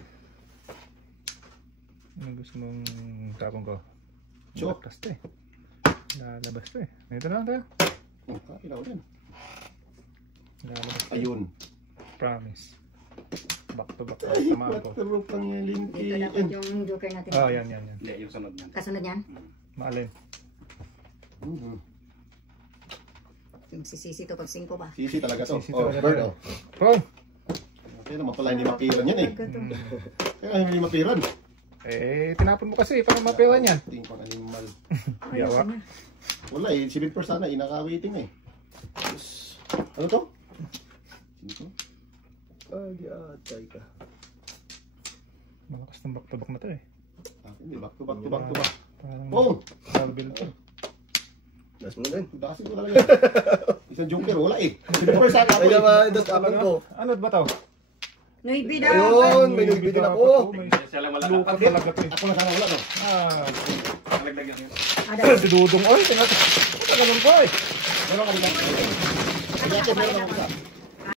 Ano gusto mong tapong ko? Sure. Lalabas to eh. Lalabas to eh. Ito na tayo. Ilaw din. Lalabas to. Ayun. Promise. Back to back. Ay, Tama ko. patro pang Dito dapat yung joker natin. Oh, yan. Hindi, yung sunod niyan. Kasunod yan. Maalin. Yung sisisi to pag 5 ba? Sisi talaga to. Sisi Oh, talaga bird to. oh. Pong! Kaya naman pala hindi mapiran yan eh. Talaga to. Kaya hindi mapiran. Eh, tinapon mo kasi para mapiwan yan. Ting pang animal. Yawa. Wala eh, 7 first sana, inaka-waiting eh. Ano to? 5? Ay, ka. Malakas ng back to back na to eh. Hindi, back to back to back to back. Parang Oh! marble to. Das mo na din. Dasin ko talaga. Isang joker, wala eh. 7 first sana ako Ay, eh. naman, das apon ko. Ano ba to? Noibi daw. Ayun, may nabili din ako. Siya lang Lukat malakapag. talaga to. Ako na sana wala, no? Ah, Nagdagdag yun. Ada. si Dudong. Oy, tingnan. Ano ganun ko eh. Meron ka dito. Ano Meron ka ako isa.